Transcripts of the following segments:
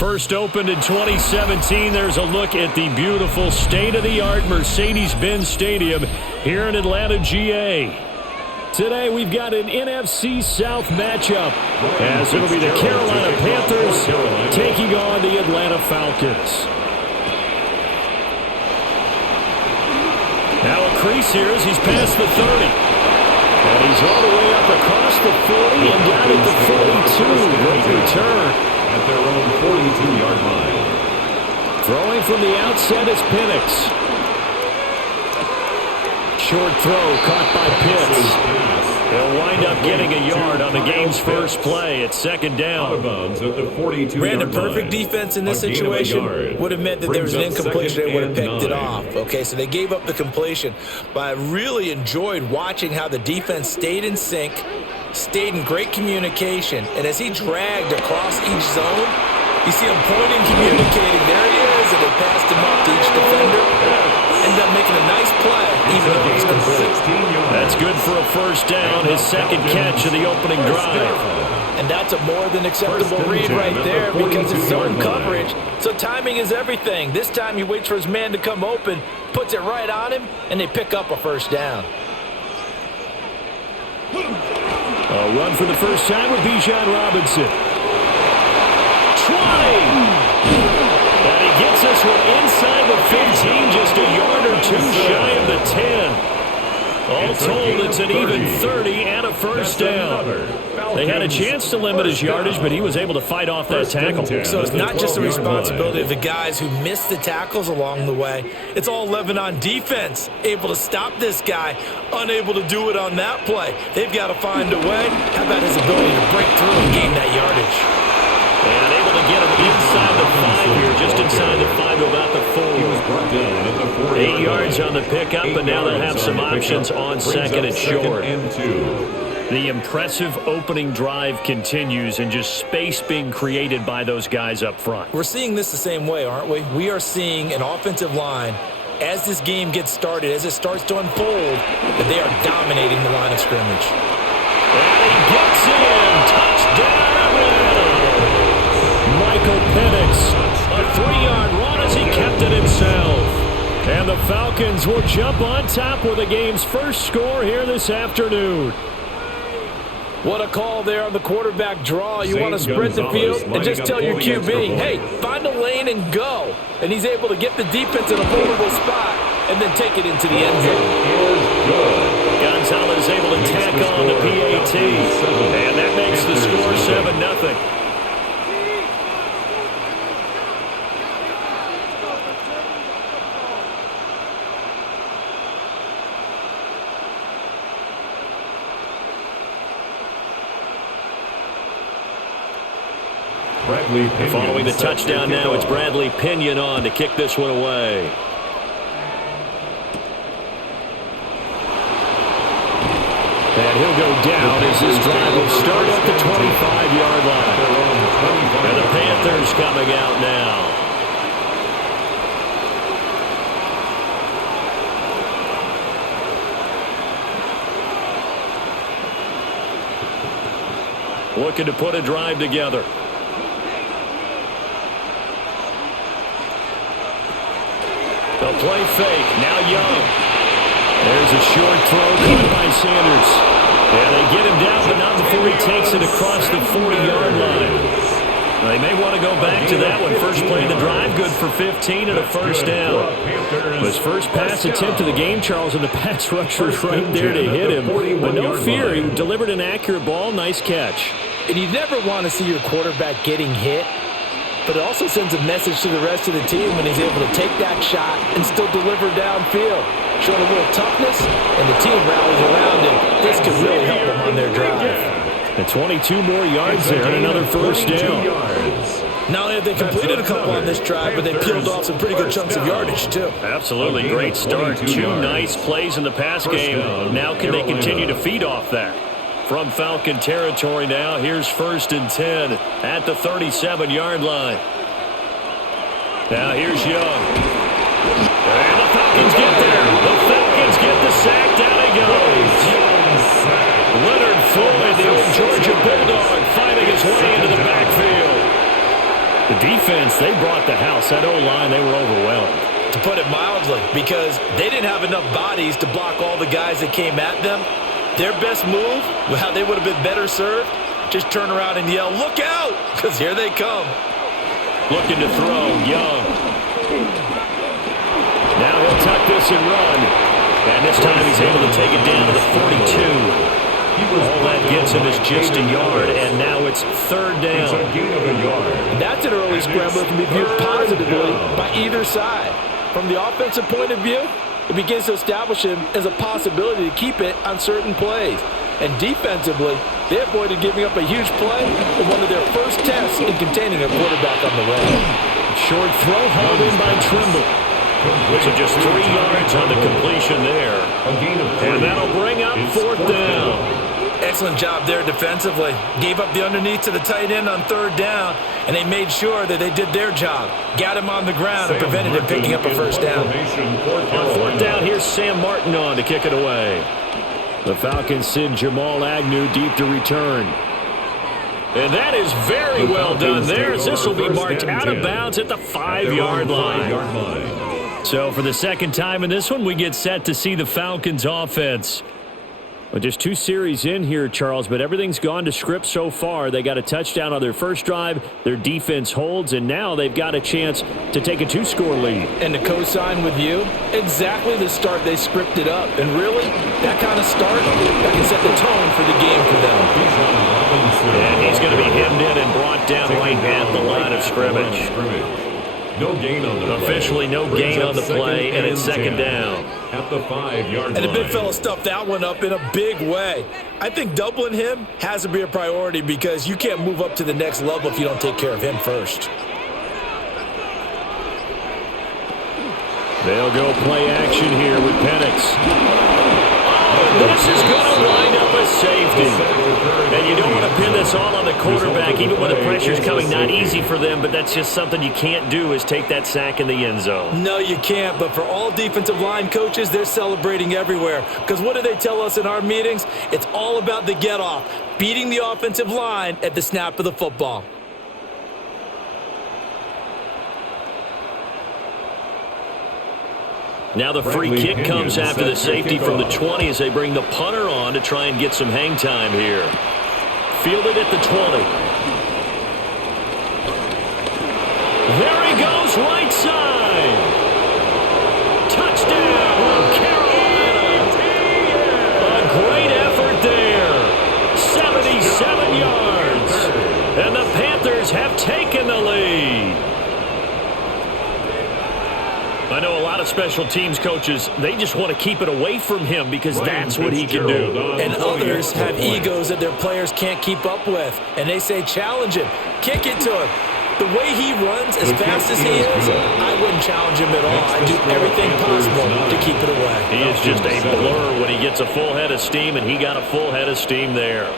First opened in 2017, there's a look at the beautiful state-of-the-art Mercedes-Benz Stadium here in Atlanta, GA. Today we've got an NFC South matchup, as it'll be the Carolina Panthers taking on the Atlanta Falcons. Now a crease here as he's past the 30. And he's all the way up across the 40 and down at the 42. Great return. At their own 42-yard line. Throwing from the outset is Penix. Short throw caught by Pitts. He'll wind up getting a yard on the game's first play. It's second down. Out of bounds at the 42-yard line. Brandon, perfect defense in this situation would have meant that there was an incompletion. They would have picked it off. Okay, so they gave up the completion. But I really enjoyed watching how the defense stayed in sync, stayed in great communication, and as he dragged across each zone, you see him pointing, communicating. There he is, and they passed him up to each defender. Ended up making a nice play, even though it was complete. That's good for a first down, his second catch of the opening drive. And that's a more than acceptable read right there because it's zone coverage. So timing is everything. This time he waits for his man to come open, puts it right on him, and they pick up a first down. A run for the first time with Bijan Robinson. Trying! And he gets this one inside the 15, just a yard or two shy of the 10. All told, it's an even 30 and a first down. They had a chance to limit his yardage, but he was able to fight off that tackle. So it's not just the responsibility of the guys who missed the tackles along the way. It's all 11 on defense, able to stop this guy, unable to do it on that play. They've got to find a way. How about his ability to break through and gain that yardage? And able to get him inside the 5 here, just inside the 5 to about the 4. He was brought down at the 4. 8 yards on the pickup, and now they'll have some options on second and short. The impressive opening drive continues, and just space being created by those guys up front. We're seeing this the same way, aren't we? We are seeing an offensive line, as this game gets started, as it starts to unfold, that they are dominating the line of scrimmage. And he gets in. Touchdown, Atlanta. Michael Penix, a 3-yard run as he kept it himself. And the Falcons will jump on top with the game's first score here this afternoon. What a call there on the quarterback draw. You want to spread the field and just tell your QB, hey, find a lane and go. And he's able to get the defense in a vulnerable spot and then take it into the end zone. Gonzalez able to tack on the PAT. And that makes the score 7-0. Following the touchdown now, it's Bradley Pinion on to kick this one away. And he'll go down as this drive will start at the 25-yard line. And the Panthers coming out now. Looking to put a drive together. They'll play fake. Now Young. There's a short throw caught by Sanders. And they get him down, but not before he takes it across the 40-yard line. They may want to go back to that one. First play of the drive, good for 15 and a first down. His first pass attempt of the game, Charles, and the pass rusher's right there to hit him. But no fear, he delivered an accurate ball. Nice catch. And you never want to see your quarterback getting hit. But it also sends a message to the rest of the team when he's able to take that shot and still deliver downfield. Showing a little toughness, and the team rallies around him. This could really help them on their drive. And 22 more yards there and another first down. Not only have they completed a couple on this drive, but they peeled off some pretty good chunks of yardage, too. Absolutely great start. 2 nice plays in the pass game. Now can they continue to feed off that? From Falcon territory now, here's 1st and 10 at the 37-yard line. Now here's Young. And the Falcons get there. The Falcons get the sack. Down he goes. Leonard Floyd, the old Georgia Bulldog, finding his way into the backfield. The defense, they brought the house. That O-line, they were overwhelmed. To put it mildly, because they didn't have enough bodies to block all the guys that came at them. Their best move, how they would have been better served, just turn around and yell, "Look out!" because here they come. Looking to throw, Young. Now he'll tuck this and run. And this time he's able to take it down to the 42. All that gets him is just a yard, and now it's third down. That's an early scrambler that can be viewed positively by either side. From the offensive point of view, it begins to establish him as a possibility to keep it on certain plays. And defensively, they avoided giving up a huge play in one of their first tests in containing a quarterback on the run. Short throw hauled in by Trimble. So just 3 yards on the completion there. And that'll bring up fourth down. Excellent job there defensively. Gave up the underneath to the tight end on third down, and they made sure that they did their job. Got him on the ground and prevented him picking up a first down. On fourth down, here's Sam Martin on to kick it away. The Falcons send Jamal Agnew deep to return. And that is very well done there, as this will be marked out of bounds at the 5-yard line. So for the second time in this one, we get set to see the Falcons offense. Well, just 2 series in here, Charles, but everything's gone to script so far. They got a touchdown on their first drive, their defense holds, and now they've got a chance to take a 2-score lead. And to co-sign with you, exactly the start they scripted up. And really, that kind of start, that can set the tone for the game for them. And he's going to be hemmed in and brought down right at the line of scrimmage. No gain on the play. Officially no gain on the play, and it's second down. At the 5-yard line. And the big fella stuffed that one up in a big way. I think doubling him has to be a priority because you can't move up to the next level if you don't take care of him first. They'll go play action here with Penix. This is going to wind up a safety. And you don't want to pin this all on the quarterback, even when the pressure's coming. Not easy for them, but that's just something you can't do is take that sack in the end zone. No, you can't. But for all defensive line coaches, they're celebrating everywhere. Because what do they tell us in our meetings? It's all about the get-off, beating the offensive line at the snap of the football. Now the free kick comes after the safety from the 20 as they bring the punter on to try and get some hang time here. Fielded at the 20. There he goes, right side. Touchdown, Carolina. A great effort there. 77 yards. And the Panthers have taken the lead. I know a lot of special teams coaches, they just want to keep it away from him because that's what he can do. And others have egos that their players can't keep up with. And they say, challenge him, kick it to him. The way he runs as fast as he is, I wouldn't challenge him at all. I'd do everything possible to keep it away. He is just a blur when he gets a full head of steam, and he got a full head of steam there.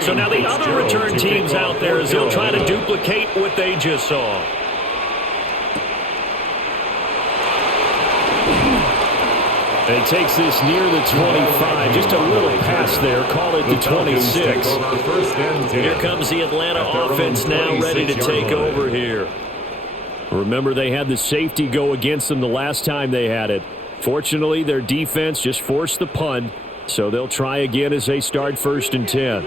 So now the other return teams out there as they'll try to duplicate what they just saw. And he takes this near the 25. Just a little pass there. Call it the 26. Here comes the Atlanta offense now ready to take over here. Remember, they had the safety go against them the last time they had it. Fortunately, their defense just forced the punt, so they'll try again as they start 1st and 10.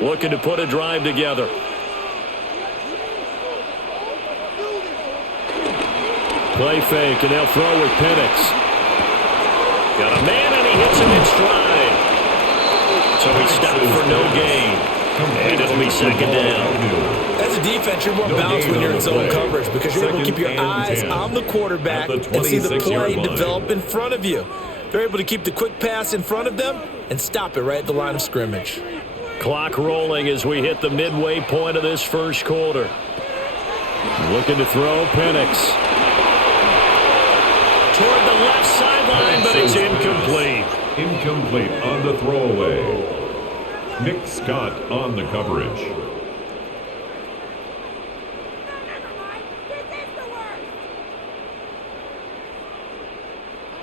Looking to put a drive together. Play fake, and they'll throw with Penix. Got a man, and he hits him in stride. So he stopped for no gain. And it'll be second down. As a defense, you're more balanced when you're in zone coverage because you're able to keep your eyes on the quarterback and see the play develop in front of you. They're able to keep the quick pass in front of them and stop it right at the line of scrimmage. Clock rolling as we hit the midway point of this first quarter. Looking to throw, Penix. Toward the left sideline, but it's incomplete. Incomplete on the throwaway. Nick Scott on the coverage.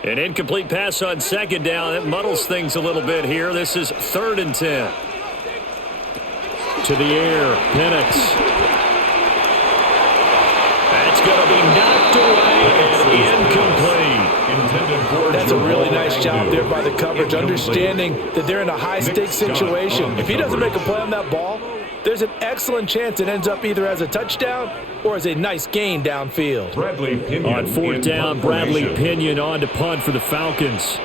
An incomplete pass on second down. That muddles things a little bit here. This is 3rd and 10. To the air, Penix. That's going to be knocked away and incomplete. That's a really nice job there by the coverage, understanding that they're in a high-stakes situation. If he doesn't make a play on that ball, there's an excellent chance it ends up either as a touchdown or as a nice gain downfield. On 4th down, Bradley Pinion on to punt for the Falcons.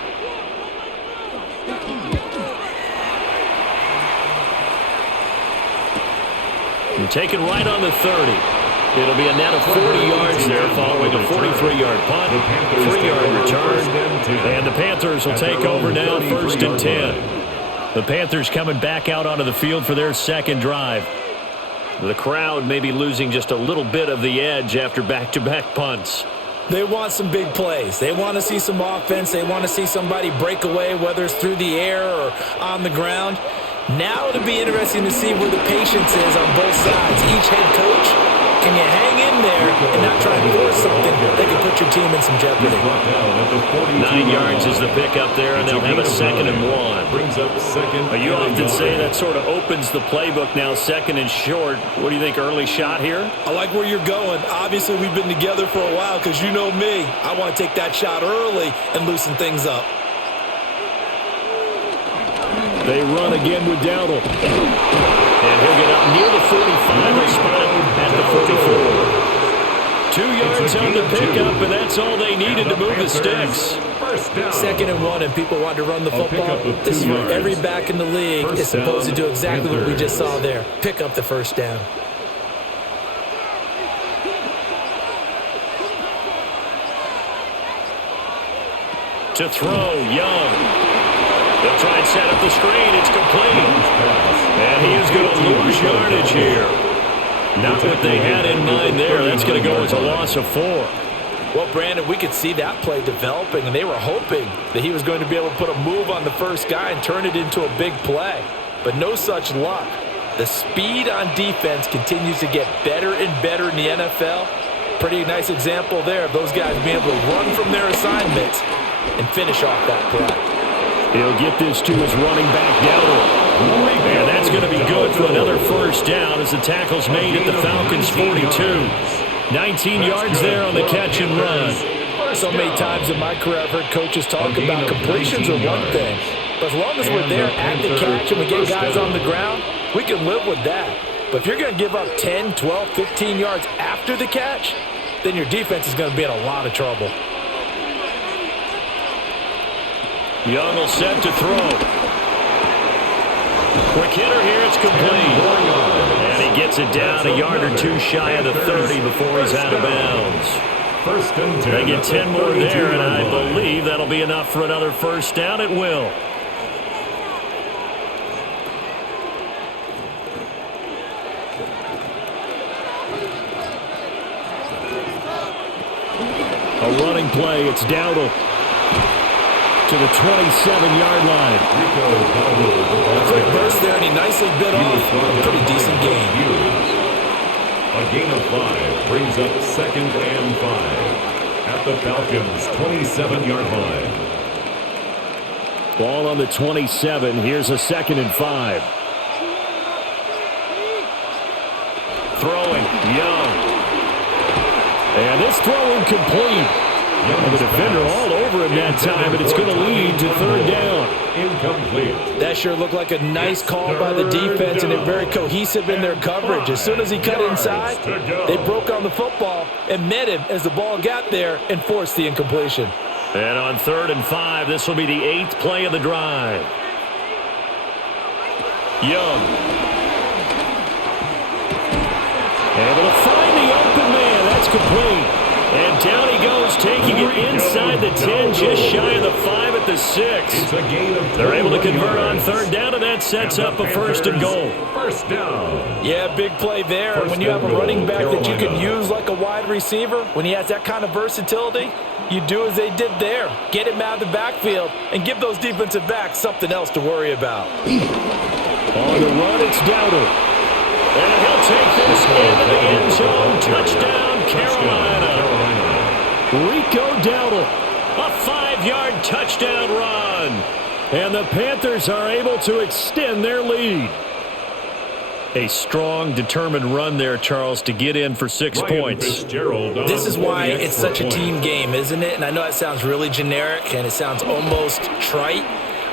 And taken right on the 30. It'll be a net of 40 yards there following a 43-yard punt, 3-yard return, and the Panthers will take over now 1st and 10. The Panthers coming back out onto the field for their second drive. The crowd may be losing just a little bit of the edge after back-to-back punts. They want some big plays. They want to see some offense. They want to see somebody break away, whether it's through the air or on the ground. Now it'll be interesting to see where the patience is on both sides. Each head coach, can you hang in there and not try and force something that can put your team in some jeopardy? 9 yards is the pickup there, and they'll have a 2nd and 1. You often say that sort of opens the playbook now, 2nd and short. What do you think, early shot here? I like where you're going. Obviously, we've been together for a while because you know me. I want to take that shot early and loosen things up. They run again with Dowdle. And he'll get up near the 45. They spot him at the 44. 2 yards on the pickup, and that's all they needed to move the sticks. 2nd and 1, and people want to run the football. This is where every back in the league is supposed to do exactly what we just saw there. Pick up the 1st down. To throw, Young. They'll try and set up the screen. It's complete. And he is going to lose yardage here. Not what they had in mind there. That's going to go as a loss of 4. Well, Brandon, we could see that play developing, and they were hoping that he was going to be able to put a move on the first guy and turn it into a big play. But no such luck. The speed on defense continues to get better and better in the NFL. Pretty nice example there of those guys being able to run from their assignments and finish off that play. He'll get this to his running back, Dowdle. And that's going to be good for another 1st down as the tackle's made at the Falcons' 42. 19 yards there on the catch and run. So many times in my career I've heard coaches talk about completions are one thing. But as long as we're there at the catch and we get guys on the ground, we can live with that. But if you're going to give up 10, 12, 15 yards after the catch, then your defense is going to be in a lot of trouble. Young will set to throw. Quick hitter here, it's complete. And he gets it down a yard or 2 shy of the 30 before he's out of bounds. They get 10 more there, and I believe that'll be enough for another 1st down. It will. A running play, it's Dowdle. To the 27-yard line. A quick burst there, and he nicely bit off a pretty decent gain. A gain of 5 brings up 2nd and 5 at the Falcons' 27-yard line. Ball on the 27. Here's a 2nd and 5. Throwing, Young. And this throw incomplete. And the defender all over him that time, and it's going to lead to 3rd down. Incomplete. That sure looked like a nice call by the defense, and they're very cohesive in their coverage. As soon as he cut inside, they broke on the football and met him as the ball got there and forced the incompletion. And on 3rd and 5, this will be the 8th play of the drive. Young. Able to find the open man. That's complete. And down he goes, taking it inside the 10, just shy of the 5 at the 6. They're able to convert on 3rd down, and that sets up a 1st and goal. 1st down. Yeah, big play there. When you have a running back that you can use like a wide receiver, when he has that kind of versatility, you do as they did there. Get him out of the backfield and give those defensive backs something else to worry about. On the run, it's Dowdle. And he'll take this into the end zone. Touchdown, Carolina. Rico Dowdle, a 5 5-yard touchdown run. And the Panthers are able to extend their lead. A strong, determined run there, Charles, to get in for 6 points. This is why it's such a team game, isn't it? And I know it sounds really generic and it sounds almost trite,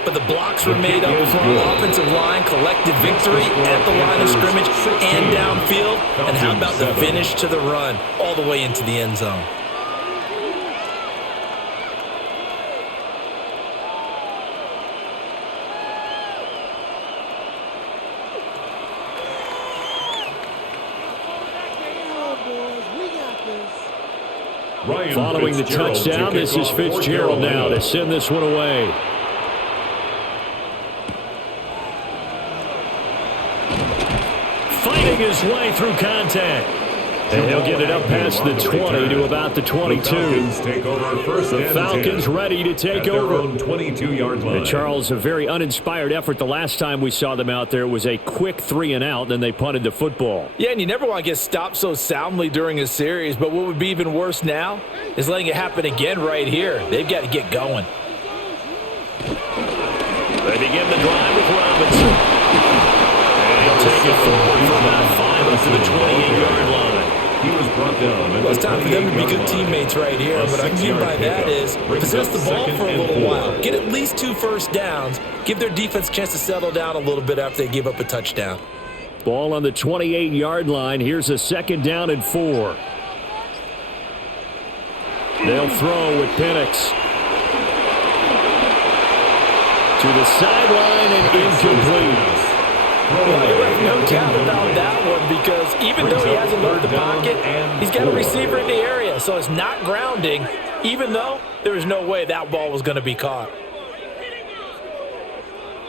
but the blocks were made up front, offensive line, collective victory at the line of scrimmage and downfield. And how about the finish to the run all the way into the end zone? Following the touchdown, this is Fitzgerald now to send this one away. Fighting his way through contact. And he'll get it up past the 20 to about the 22. The Falcons ready to take over. 22-yard line. And Charles, a very uninspired effort. The last time we saw them out there was a quick 3 and out, then they punted the football. Yeah, and you never want to get stopped so soundly during a series, but what would be even worse now is letting it happen again right here. They've got to get going. They begin the drive with Robinson. And he'll take it forward for about 5 up to the 28-yard line. He was brought down. Well, it's time for them to be good teammates right here. What I mean by that is possess the ball for a little while. Get at least 2 first downs. Give their defense a chance to settle down a little bit after they give up a touchdown. Ball on the 28-yard line. Here's a 2nd down and 4. They'll throw with Penix. To the sideline and incomplete. Well, no doubt about that one, because even though he hasn't left the pocket, he's got a receiver in the area, so it's not grounding, even though there was no way that ball was going to be caught.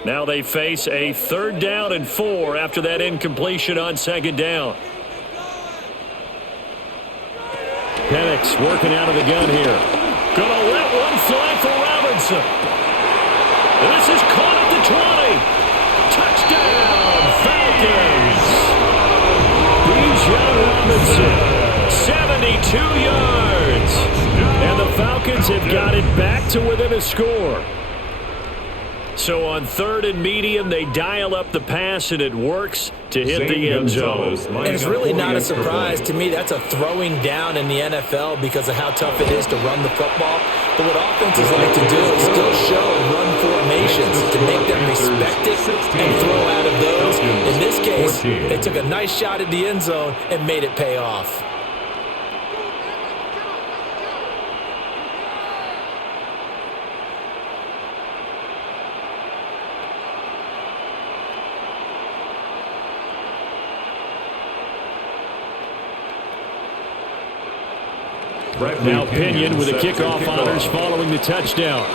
Now they face a 3rd down and 4 after that incompletion on 2nd down. Penix working out of the gun here. Gonna let one fly for Robinson. And this is caught at the 20. Touchdown, Falcons! Bijan Robinson, 72 yards. And the Falcons have got it back to within a score. So on 3rd and medium, they dial up the pass, and it works to hit the end zone. And it's really not a surprise to me. That's a throwing down in the NFL because of how tough it is to run the football. But what offenses like to do is still show run formations to make them respect it and throw out of those. In this case, they took a nice shot at the end zone and made it pay off. Now Pinion with a kickoff honors following the touchdown.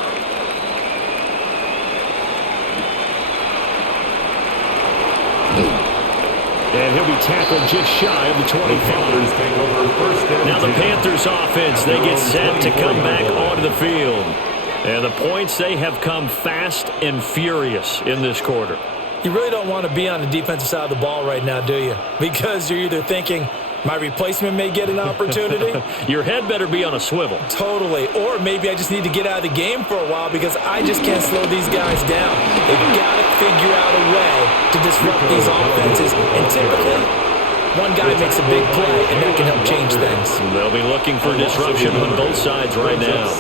And he'll be tackled just shy of the 25. Now the Panthers offense, they get set to come back onto the field. And the points, they have come fast and furious in this quarter. You really don't want to be on the defensive side of the ball right now, do you? Because you're either thinking, my replacement may get an opportunity. Your head better be on a swivel. Totally. Or maybe I just need to get out of the game for a while because I just can't slow these guys down. They've got to figure out a way to disrupt these offenses. And typically, one guy makes a big play, and that can help change things. They'll be looking for disruption on both sides right now.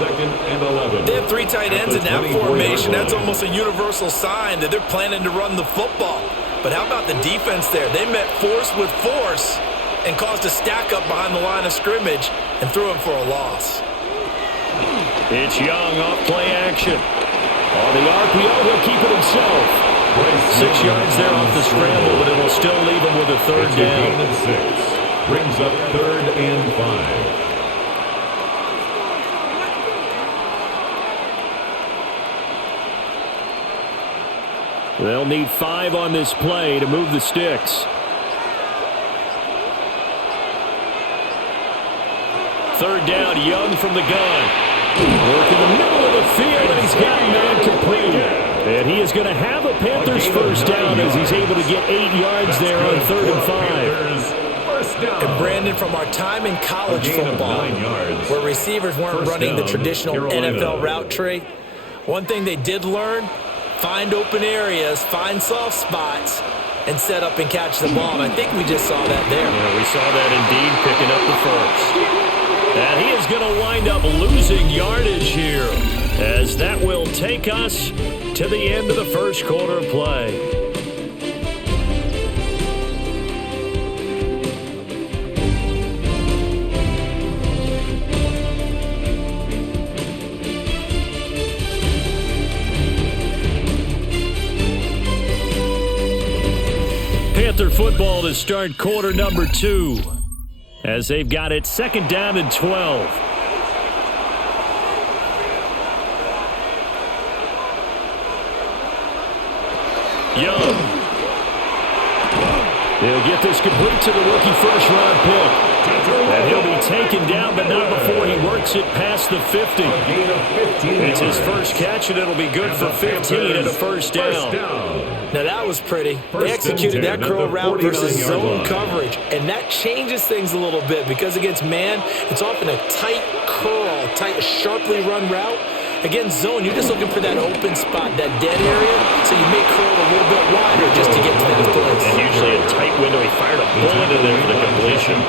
They have 3 tight ends in that formation. That's almost a universal sign that they're planning to run the football. But how about the defense there? They met force with force and caused a stack up behind the line of scrimmage and threw him for a loss. It's Young off play action. On the RPO, he'll keep it himself. 6 yards there off the scramble, but it'll still leave him with a 3rd down. And 6. Brings up 3rd and 5. They'll need 5 on this play to move the sticks. 3rd down, Young from the gun. Work in the middle of the field, and he's got man complete. And he is going to have a Panthers 1st down as he's able to get 8 yards there on 3rd and 5. And Brandon, from our time in college football, where receivers weren't running the traditional NFL route tree, one thing they did learn, find open areas, find soft spots, and set up and catch the ball. And I think we just saw that there. Yeah, we saw that indeed, picking up the first. And he is going to wind up losing yardage here, as that will take us to the end of the first quarter of play. Panther football to start quarter number 2, as they've got it second down and 12. Young. He'll get this complete to the rookie first-round pick. And he'll be taken down, but not before he works it past the 50. It's his first catch, and it'll be good for 15 and a first down. Now that was pretty. They executed that curl route versus zone coverage, and that changes things a little bit because against man, it's often a tight curl, tight, sharply run route. Against zone, you're just looking for that open spot, that dead area, so you may curl a little bit wider just to get to that place. And usually a tight window. He fired a bullet in there for the completion.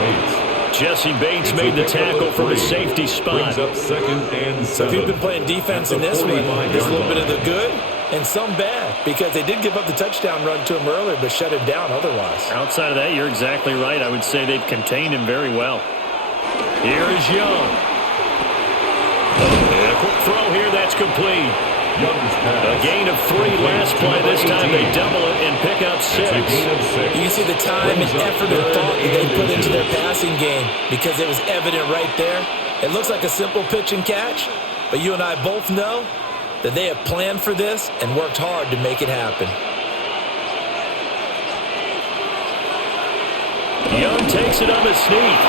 Jesse Bates made the tackle from a safety spot. Up second and 7. So if you've been playing defense in this one, there's a little bit of the good and some bad, because they did give up the touchdown run to him earlier, but shut it down otherwise. Outside of that, you're exactly right. I would say they've contained him very well. Here is Young. And a quick throw here, that's complete. A gain of 3 last play. This time they double it and pick up 6. You can see the time and effort and thought that they put into their passing game, because it was evident right there. It looks like a simple pitch and catch, but you and I both know that they have planned for this and worked hard to make it happen. Young takes it on the sneak.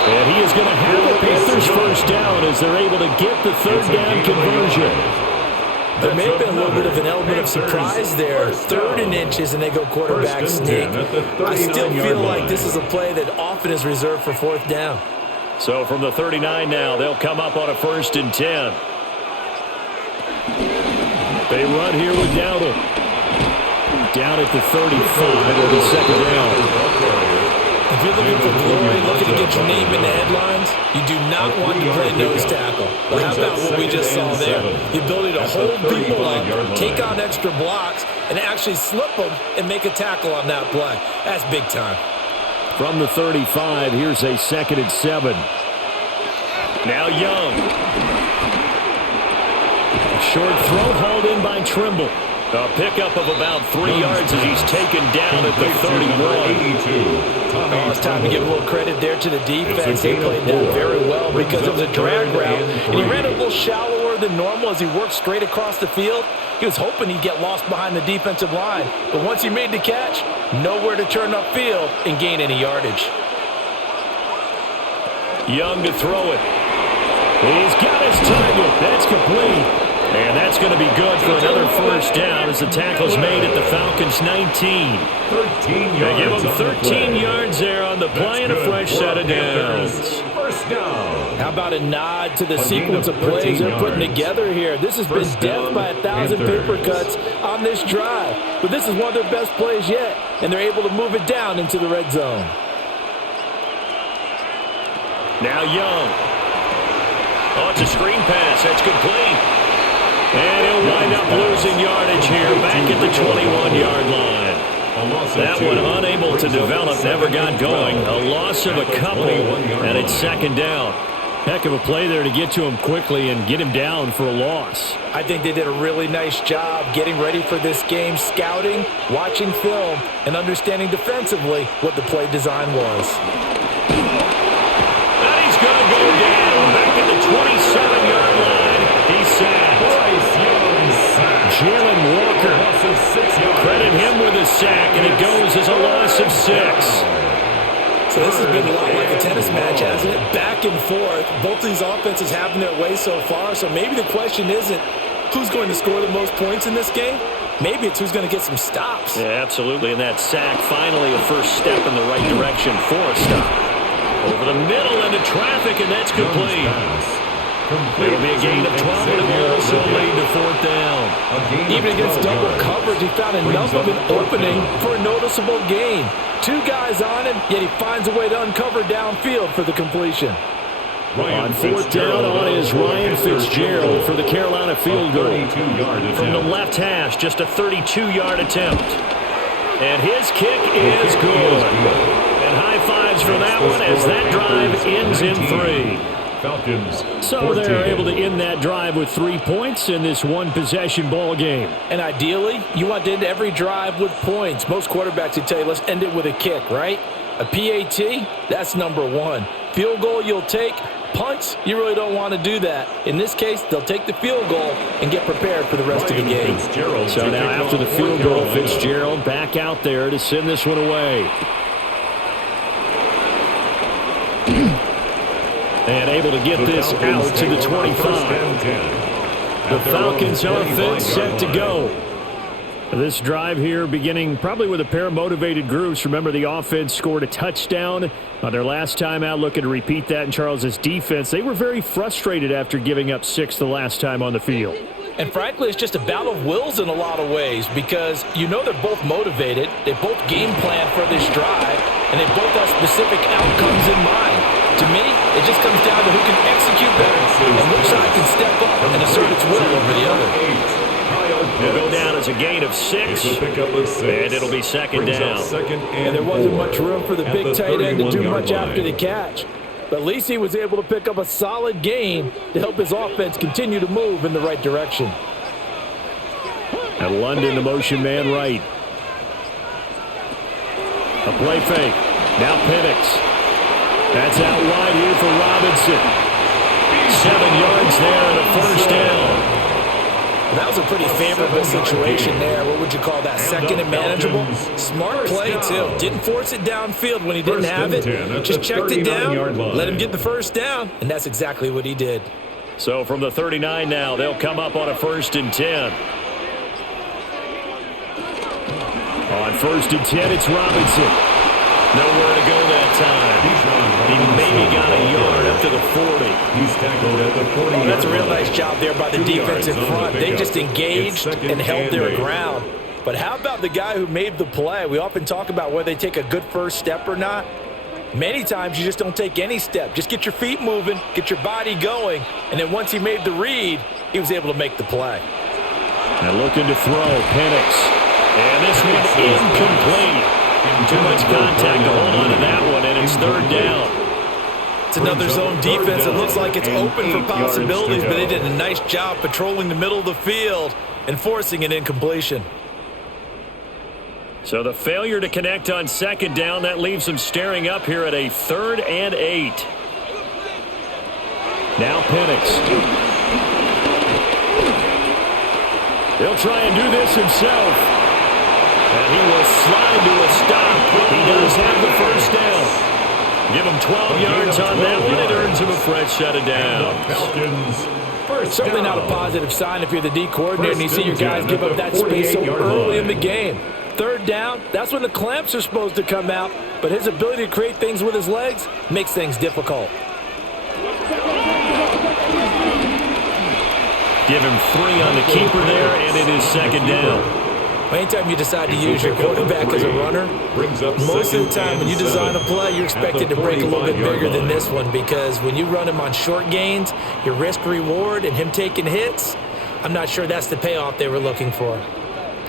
And he is going to have the Panthers first down as they're able to get the third down conversion. There may have been a little bit of an element of surprise there. 3rd and inches, and they go quarterback sneak. I still feel like this is a play that often is reserved for 4th down. So from the 39 now, they'll come up on a 1st and 10. They run here with Dowdle. Down at the 35, it'll be second down. If you're looking for glory, looking to get your name in the headlines, you do not want to play nose tackle. But how about what we just saw there? The ability to hold people up, take on extra blocks, and actually slip them and make a tackle on that play. That's big time. From the 35, here's a 2nd and 7. Now Young. A short throw hauled in by Trimble. A pickup of about 3 yards as he's taken down at the 31. Oh, it's time to give a little credit there to the defense. They played that very well because it was a drag route, and he ran a little shallower than normal as he worked straight across the field. He was hoping he'd get lost behind the defensive line, but once he made the catch, nowhere to turn upfield and gain any yardage. Young to throw it. He's got his target. That's complete. And that's going to be good for another first down as the tackle's made at the Falcons' 19. They give them 13 yards there on the play and a fresh set of downs. First down. How about a nod to the sequence of plays they're putting together here? This has been death by 1,000 paper cuts on this drive. But this is one of their best plays yet, and they're able to move it down into the red zone. Now Young. Oh, it's a screen pass. That's complete. And he'll wind up losing yardage here back at the 21-yard line. That one unable to develop, never got going. A loss of a couple, and it's second down. Heck of a play there to get to him quickly and get him down for a loss. I think they did a really nice job getting ready for this game, scouting, watching film, and understanding defensively what the play design was. And he's going to go down back at the 27-yard line. He's sacked. Jalen Walker. Credit him with a sack, and it goes as a loss of 6. So this has been a lot like a tennis match, hasn't it? Back and forth. Both these offenses having their way so far. So maybe the question isn't who's going to score the most points in this game. Maybe it's who's going to get some stops. Yeah, absolutely. And that sack, finally a first step in the right direction for a stop. Over the middle into traffic, and that's complete. It'll be a gain of 12, and it will also lead to fourth down. Even against double coverage, he found enough of an opening for a noticeable gain. Two guys on him, yet he finds a way to uncover downfield for the completion. On fourth down on is Ryan Fitzgerald for the Carolina field goal. From the left hash, just a 32-yard attempt. And his kick is good. And high fives for that one as that drive ends in 3. Falcons. So they're able to end that drive with 3 points in this one-possession ball game. And ideally, you want to end every drive with points. Most quarterbacks would tell you, let's end it with a kick, right? A PAT, that's number 1. Field goal you'll take. Punts, you really don't want to do that. In this case, they'll take the field goal and get prepared for the rest of the game. So now after the field goal, Fitzgerald back out there to send this one away. And able to get this out to the 25. The Falcons offense set to go. This drive here beginning probably with a pair of motivated groups. Remember, the offense scored a touchdown on their last time out. Looking to repeat that in Charles's defense. They were very frustrated after giving up 6 the last time on the field. And frankly, it's just a battle of wills in a lot of ways because you know they're both motivated. They both game plan for this drive, and they both have specific outcomes in mind. To me, it just comes down to who can execute better and which side can step up and assert its will over the other. It'll go down as a gain of 6, and it'll be second down. And there wasn't much room for the big tight end to do much after the catch. But at least he was able to pick up a solid gain to help his offense continue to move in the right direction. And London, the motion man right. A play fake. Now Penix. That's out wide here for Robinson. 7 yards there and a first down. That was a pretty favorable situation there. What would you call that? Second and manageable? Smart play, too. Didn't force it downfield when he didn't have it. Just checked it down, let him get the first down, and that's exactly what he did. So from the 39 now, they'll come up on a 1st and 10. On 1st and 10, it's Robinson. Nowhere to go that time. He maybe got a yard up to the 40. He's tackled at the 40. Oh, that's a real nice job there by the defense in front. They just engaged and held their ground. But how about the guy who made the play? We often talk about whether they take a good first step or not. Many times you just don't take any step. Just get your feet moving, get your body going, and then once he made the read, he was able to make the play. And looking to throw, Penix. And this one incomplete. Too much contact to hold on to that one, and it's 3rd down. It's another zone defense. It looks like it's open for possibilities, but they did a nice job patrolling the middle of the field and forcing an incompletion. So the failure to connect on 2nd down, that leaves them staring up here at a 3rd and 8. Now Penix. He'll try and do this himself. And he will slide to a stop. He does have the first down. Give him 12 yards on that one. It earns him a fresh set of downs. Certainly not a positive sign if you're the D coordinator and you see your guys give up that space so early in the game. 3rd down, that's when the clamps are supposed to come out. But his ability to create things with his legs makes things difficult. Give him 3 on the keeper there, and it is 2nd down. Anytime you decide to use your quarterback as a runner, most of the time when you design a play, you're expected to break a little bit bigger than this one because when you run him on short gains, your risk-reward and him taking hits, I'm not sure that's the payoff they were looking for.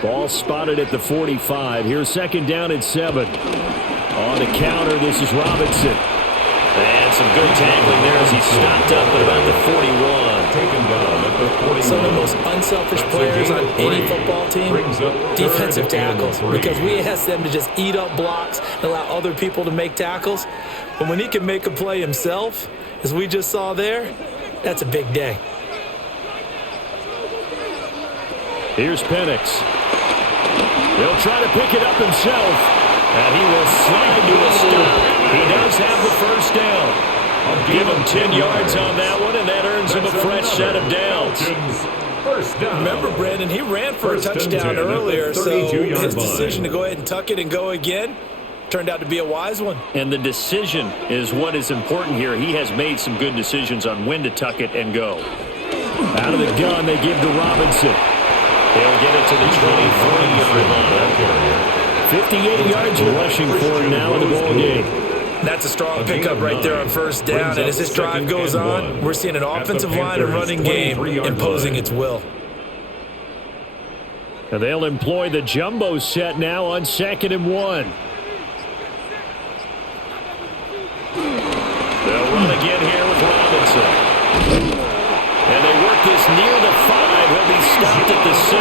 Ball spotted at the 45. Here's 2nd down and 7. On the counter, this is Robinson. And some good tackling there as he stopped up at about the 41. Taken down at the 41. Some of the most unselfish players on any football team, defensive tackles, because we ask them to just eat up blocks and allow other people to make tackles. But when he can make a play himself, as we just saw there, that's a big day. Here's Penix. He'll try to pick it up himself. And he will slide to a stop. He does have the first down. Give him 10 yards on that one, and that earns him a fresh set of downs. Remember, Brandon, he ran for a touchdown earlier, so his decision to go ahead and tuck it and go again, turned out to be a wise one. And the decision is what is important here. He has made some good decisions on when to tuck it and go. Out of the gun, they give to Robinson. They'll get it to the 23-yard line. 58 yards rushing for him now in the ball game. That's a strong pickup right there on first down. And as this drive goes on, we're seeing an offensive line and running game imposing its will. And they'll employ the jumbo set now on 2nd and 1. They'll run again here with Robinson. And they work this near the 5. He'll be stopped at the 6.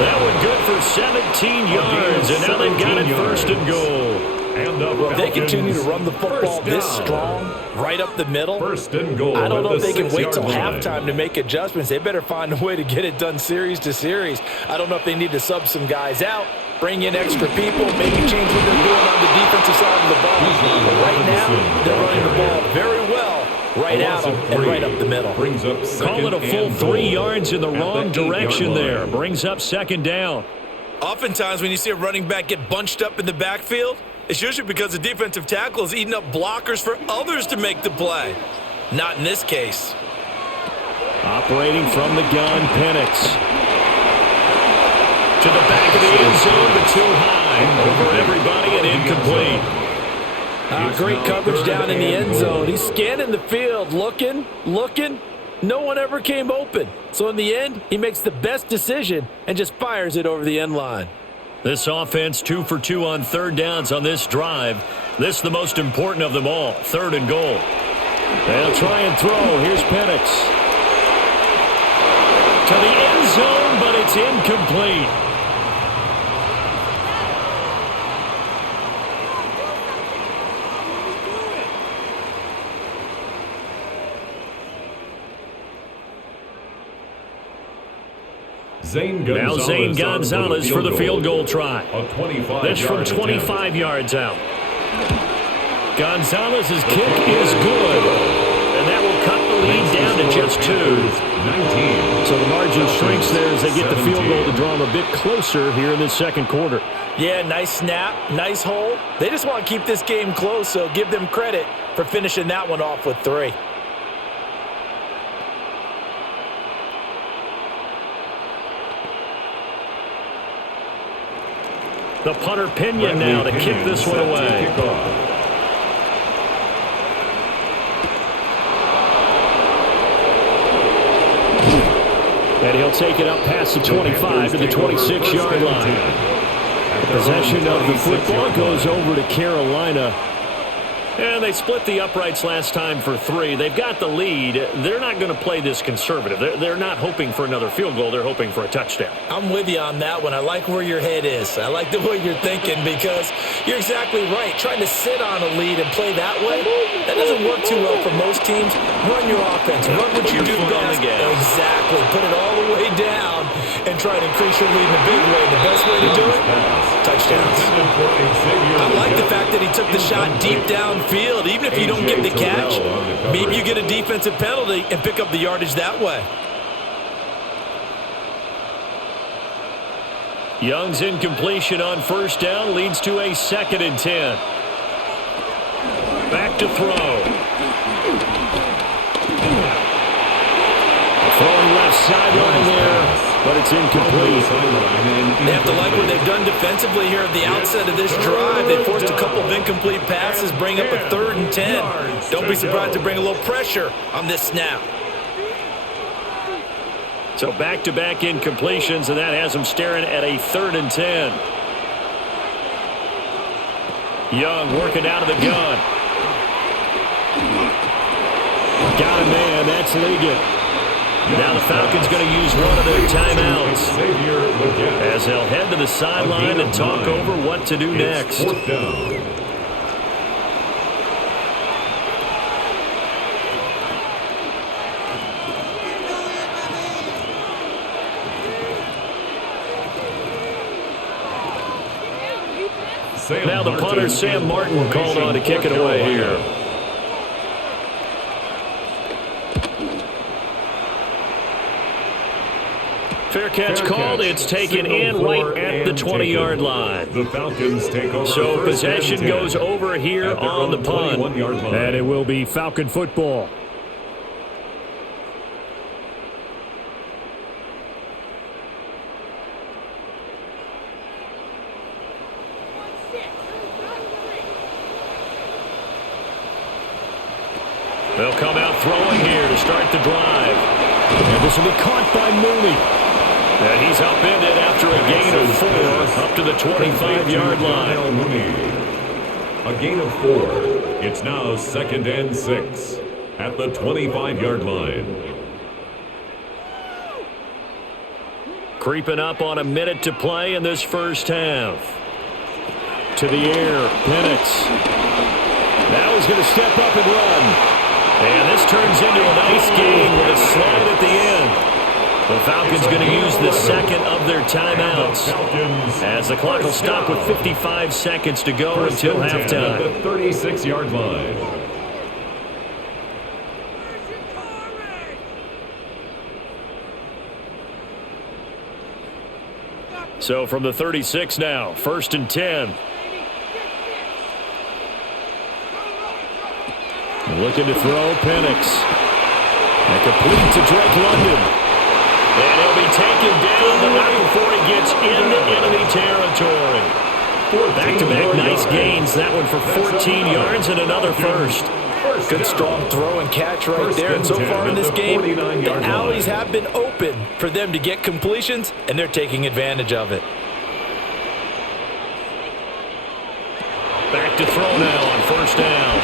That one good for 17 yards. And now they've got it 1st and goal. Well, if they continue to run the football this strong, right up the middle, I don't know if they can wait till halftime to make adjustments. They better find a way to get it done series to series. I don't know if they need to sub some guys out, bring in extra people, maybe change what they're doing on the defensive side of the ball. But right now, they're running the ball very well, right out and right up the middle. Call it a full 3 yards in the wrong direction there. Brings up 2nd down. Oftentimes when you see a running back get bunched up in the backfield, it's usually because the defensive tackle is eating up blockers for others to make the play. Not in this case. Operating from the gun, Penix. To the back of the end zone, but too high. Over everybody and incomplete. Great coverage down in the end zone. He's scanning the field, looking. No one ever came open. So in the end, he makes the best decision and just fires it over the end line. This offense 2 for 2 on 3rd downs on this drive. This is the most important of them all, 3rd and goal. They'll try and throw. Here's Penix. To the end zone, but it's incomplete. Now Zane Gonzalez for the field goal try. That's from 25 yards out. Gonzalez's kick is good. And that will cut the lead down to just 2. So the margin shrinks there as they get the field goal to draw them a bit closer here in this 2nd quarter. Yeah, nice snap, nice hole. They just want to keep this game close, so give them credit for finishing that one off with 3. The punter Pinion now to kick this one away. And he'll take it up past the 25 to the 26-yard line. Possession of the football goes over to Carolina. And they split the uprights last time for 3. They've got the lead. They're not going to play this conservative. They're not hoping for another field goal. They're hoping for a touchdown. I'm with you on that one. I like where your head is. I like the way you're thinking because you're exactly right. Trying to sit on a lead and play that way, that doesn't work too well for most teams. Run your offense. Run what you do best. Exactly. Put it all the way down and try to increase your lead in a big way. The best way to do it? Touchdowns. I like the fact that he took the shot deep downfield. Even if you don't get the catch, maybe you get a defensive penalty and pick up the yardage that way. Young's incompletion on 1st down leads to a 2nd and 10. Back to throw. Throwing left sideline there, but it's incomplete. They have to like what they've done defensively here at the outset of this drive. They forced a couple of incomplete passes, bring up a 3rd and 10. Don't be surprised to bring a little pressure on this snap. So back-to-back incompletions, and that has them staring at a 3rd and 10. Young working out of the gun. Got a man, that's Ligon. Now the Falcons going to use one of their timeouts as they'll head to the sideline and talk over what to do next. Now the punter, Sam Martin, called on to kick it away here. Fair catch called. It's taken in right at the 20-yard line. The Falcons take over. So possession goes over here on the punt. And it will be Falcon football. They'll come out throwing here to start the drive. And this will be caught by Mooney. And he's upended after a gain of 4 up to the 25-yard line. A gain of 4. It's now 2nd and 6 at the 25-yard line. Creeping up on a minute to play in this first half. To the air, Penix. Now he's going to step up and run. And this turns into a nice gain with a slide at the end. The Falcons going to use the second of their timeouts as the clock will stop with 55 seconds to go until halftime. At the 36-yard line. So from the 36 now, 1st and 10. Looking to throw, Penix. And complete to Drake London. And he'll be taken down, but not before he gets into enemy territory. Back-to-back nice gains. That one for 14 yards and another first. Good strong throw and catch right there. And so far in this game, the alleys have been open for them to get completions, and they're taking advantage of it. Back to throw now on 1st down.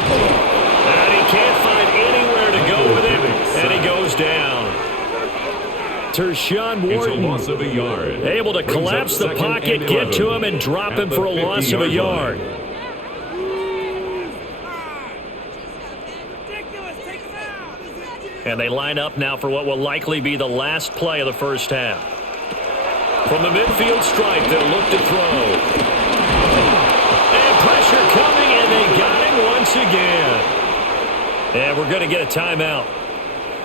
And he can't find anywhere to go with it, and he goes down. Tershawn Wharton loss of a yard. Able to collapse the pocket, get to him, and drop him for a loss of a yard. And they line up now for what will likely be the last play of the first half. From the midfield stripe, they'll look to throw. And pressure coming, and they got him once again. And we're going to get a timeout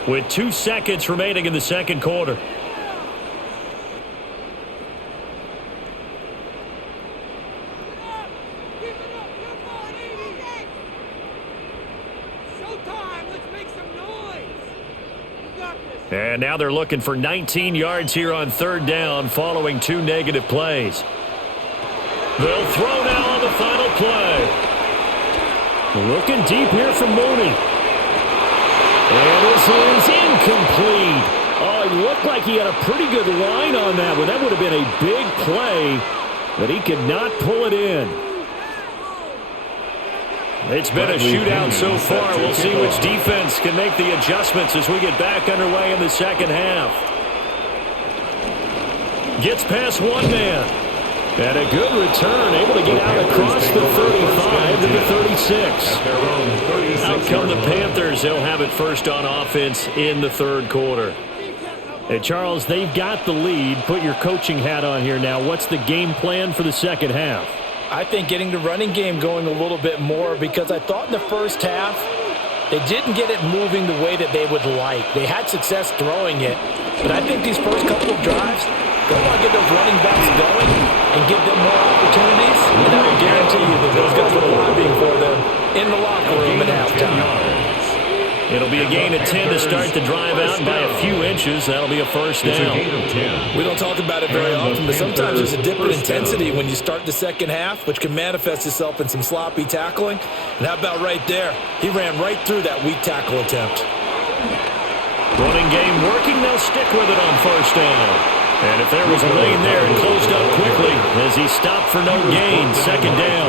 with 2 seconds remaining in the second quarter. And now they're looking for 19 yards here on 3rd down following 2 negative plays. They'll throw now on the final play. Looking deep here from Mooney. And this is incomplete. Oh, it looked like he had a pretty good line on that one. That would have been a big play, but he could not pull it in. It's been a shootout so far. We'll see which defense can make the adjustments as we get back underway in the second half. Gets past one man. And a good return, able to get out across the 35 to the 36. Out come the Panthers. They'll have it first on offense in the 3rd quarter. Hey, Charles, they've got the lead. Put your coaching hat on here now. What's the game plan for the second half? I think getting the running game going a little bit more, because I thought in the first half they didn't get it moving the way that they would like. They had success throwing it, but I think these first couple of drives, they want to get those running backs going and give them more opportunities, and I will guarantee you that those guys are lobbying for them in the locker room at halftime. It'll be a gain of 10 to start the drive out, and by a few inches, that'll be a first down. We don't talk about it very often, but sometimes there's a dip in intensity when you start the second half, which can manifest itself in some sloppy tackling. And how about right there? He ran right through that weak tackle attempt. Running game working, they'll stick with it on 1st down. And if there was a lane there, it closed up quickly as he stopped for no gain. 2nd down.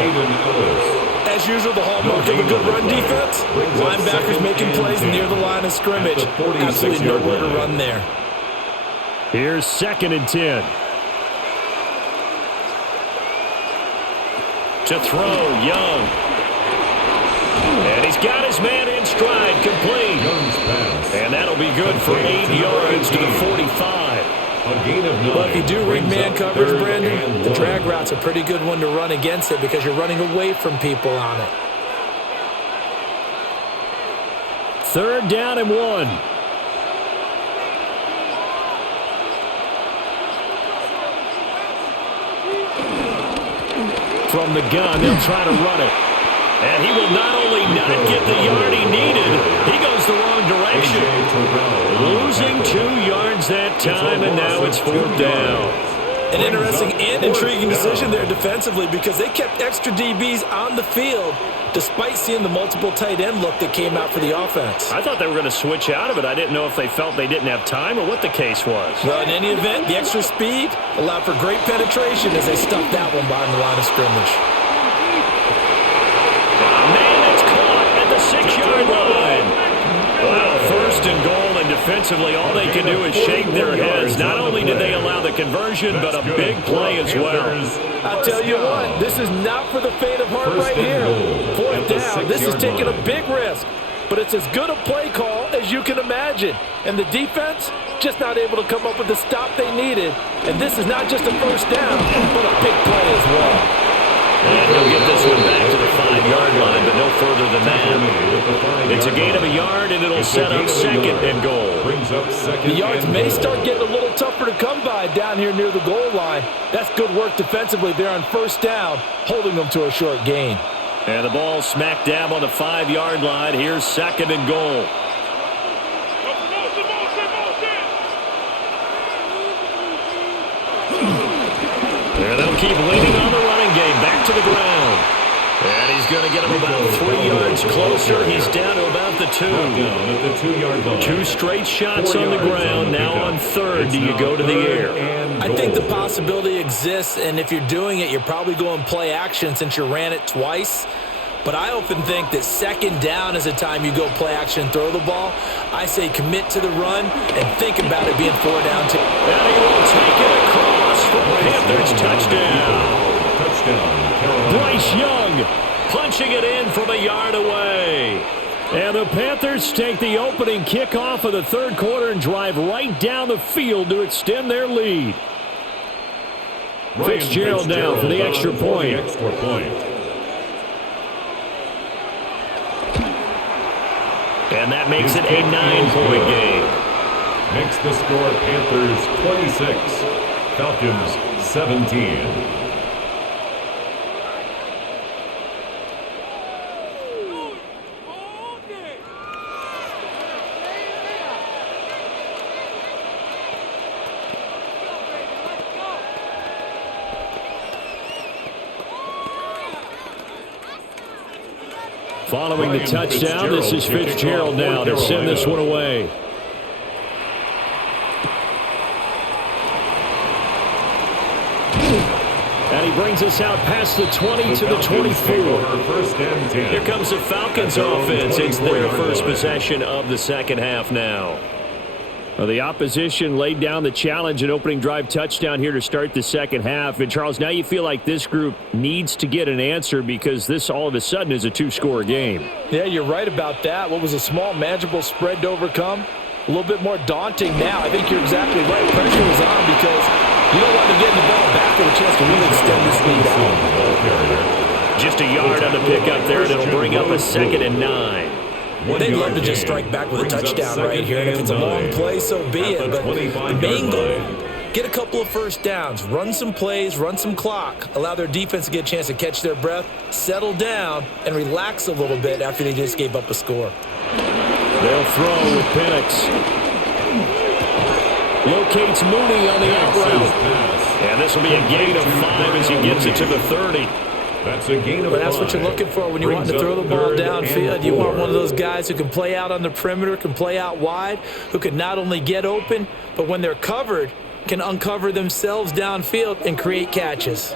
As usual, the hallmark of a good run defense, linebackers making plays near the line of scrimmage. Absolutely nowhere to run there. Here's 2nd and 10. To throw, Young. And he's got his man in stride, complete. And that'll be good for 8 yards to the 45. Well, if you do read man coverage, Brandon, the drag route's a pretty good one to run against it because you're running away from people on it. 3rd down and 1. from the gun. They'll try to run it. And he will not only not get the yard he needed, he goes the wrong direction. Losing 2 yards that time, and now it's 4th down. An interesting and intriguing decision there defensively because they kept extra DBs on the field despite seeing the multiple tight end look that came out for the offense. I thought they were going to switch out of it. I didn't know if they felt they didn't have time or what the case was. Well, in any event, the extra speed allowed for great penetration as they stuffed that one behind the line of scrimmage. Man, it's caught at the 6-yard line. Wow, 1st and goal, and defensively all they can do is shake their heads. Not only did they allow the conversion, but a big play as well. I'll tell you what, this is not for the faint of heart right here. 4th down, this is taking a big risk, but it's as good a play call as you can imagine. And the defense just not able to come up with the stop they needed. And this is not just a 1st down, but a big play as well. And he'll get this one back to the 5-yard line, but no further than that. It's a gain of a yard, and it'll set up 2nd and goal. The yards may start getting a little tougher to come by down here near the goal line. That's good work defensively there on 1st down, holding them to a short gain. And the ball smack dab on the 5-yard line. Here's 2nd and goal. And they'll keep leaning on the running game. Back to the ground. And he's going to get him about 3 yards closer. He's down to about the 2. Down at the 2-yard line. 2 straight shots on the ground. Now on 3rd, do you go to the air? I think the possibility exists, and if you're doing it, you're probably going play action since you ran it twice. But I often think that 2nd down is the time you go play action and throw the ball. I say commit to the run and think about it being 4 down. And he will take it across for Panthers touchdown. Bryce Young punching it in from a yard away. And the Panthers take the opening kickoff of the 3rd quarter and drive right down the field to extend their lead. Fitzgerald now for the extra point. And that makes it a 9-point game. Makes the score Panthers 26, Falcons 17. Following the touchdown, this is Fitzgerald now to send this one away. And he brings us out past the 20 to the 24. Here comes the Falcons offense. It's their first possession of the 2nd half now. Well, the opposition laid down the challenge and opening drive touchdown here to start the 2nd half. And, Charles, now you feel like this group needs to get an answer because this all of a sudden is a 2-score game. Yeah, you're right about that. What was a small, manageable spread to overcome? A little bit more daunting now. I think you're exactly right. Pressure was on because you don't want to get the ball back with a chance to really extend this lead out. Just a yard on the pickup there, and it'll bring up a 2nd and 9. They'd love to just strike back with a touchdown right here, and if it's a long play, so be it. But the main goal, get a couple of 1st downs, run some plays, run some clock, allow their defense to get a chance to catch their breath, settle down, and relax a little bit after they just gave up a score. They'll throw with Penix. Locates Mooney on the out route. And this will be a gain of 5 as he gets it to the 30. That's a gain of 5. But that's what you're looking for when you want to throw the ball downfield. You want one of those guys who can play out on the perimeter, can play out wide, who can not only get open, but when they're covered, can uncover themselves downfield and create catches.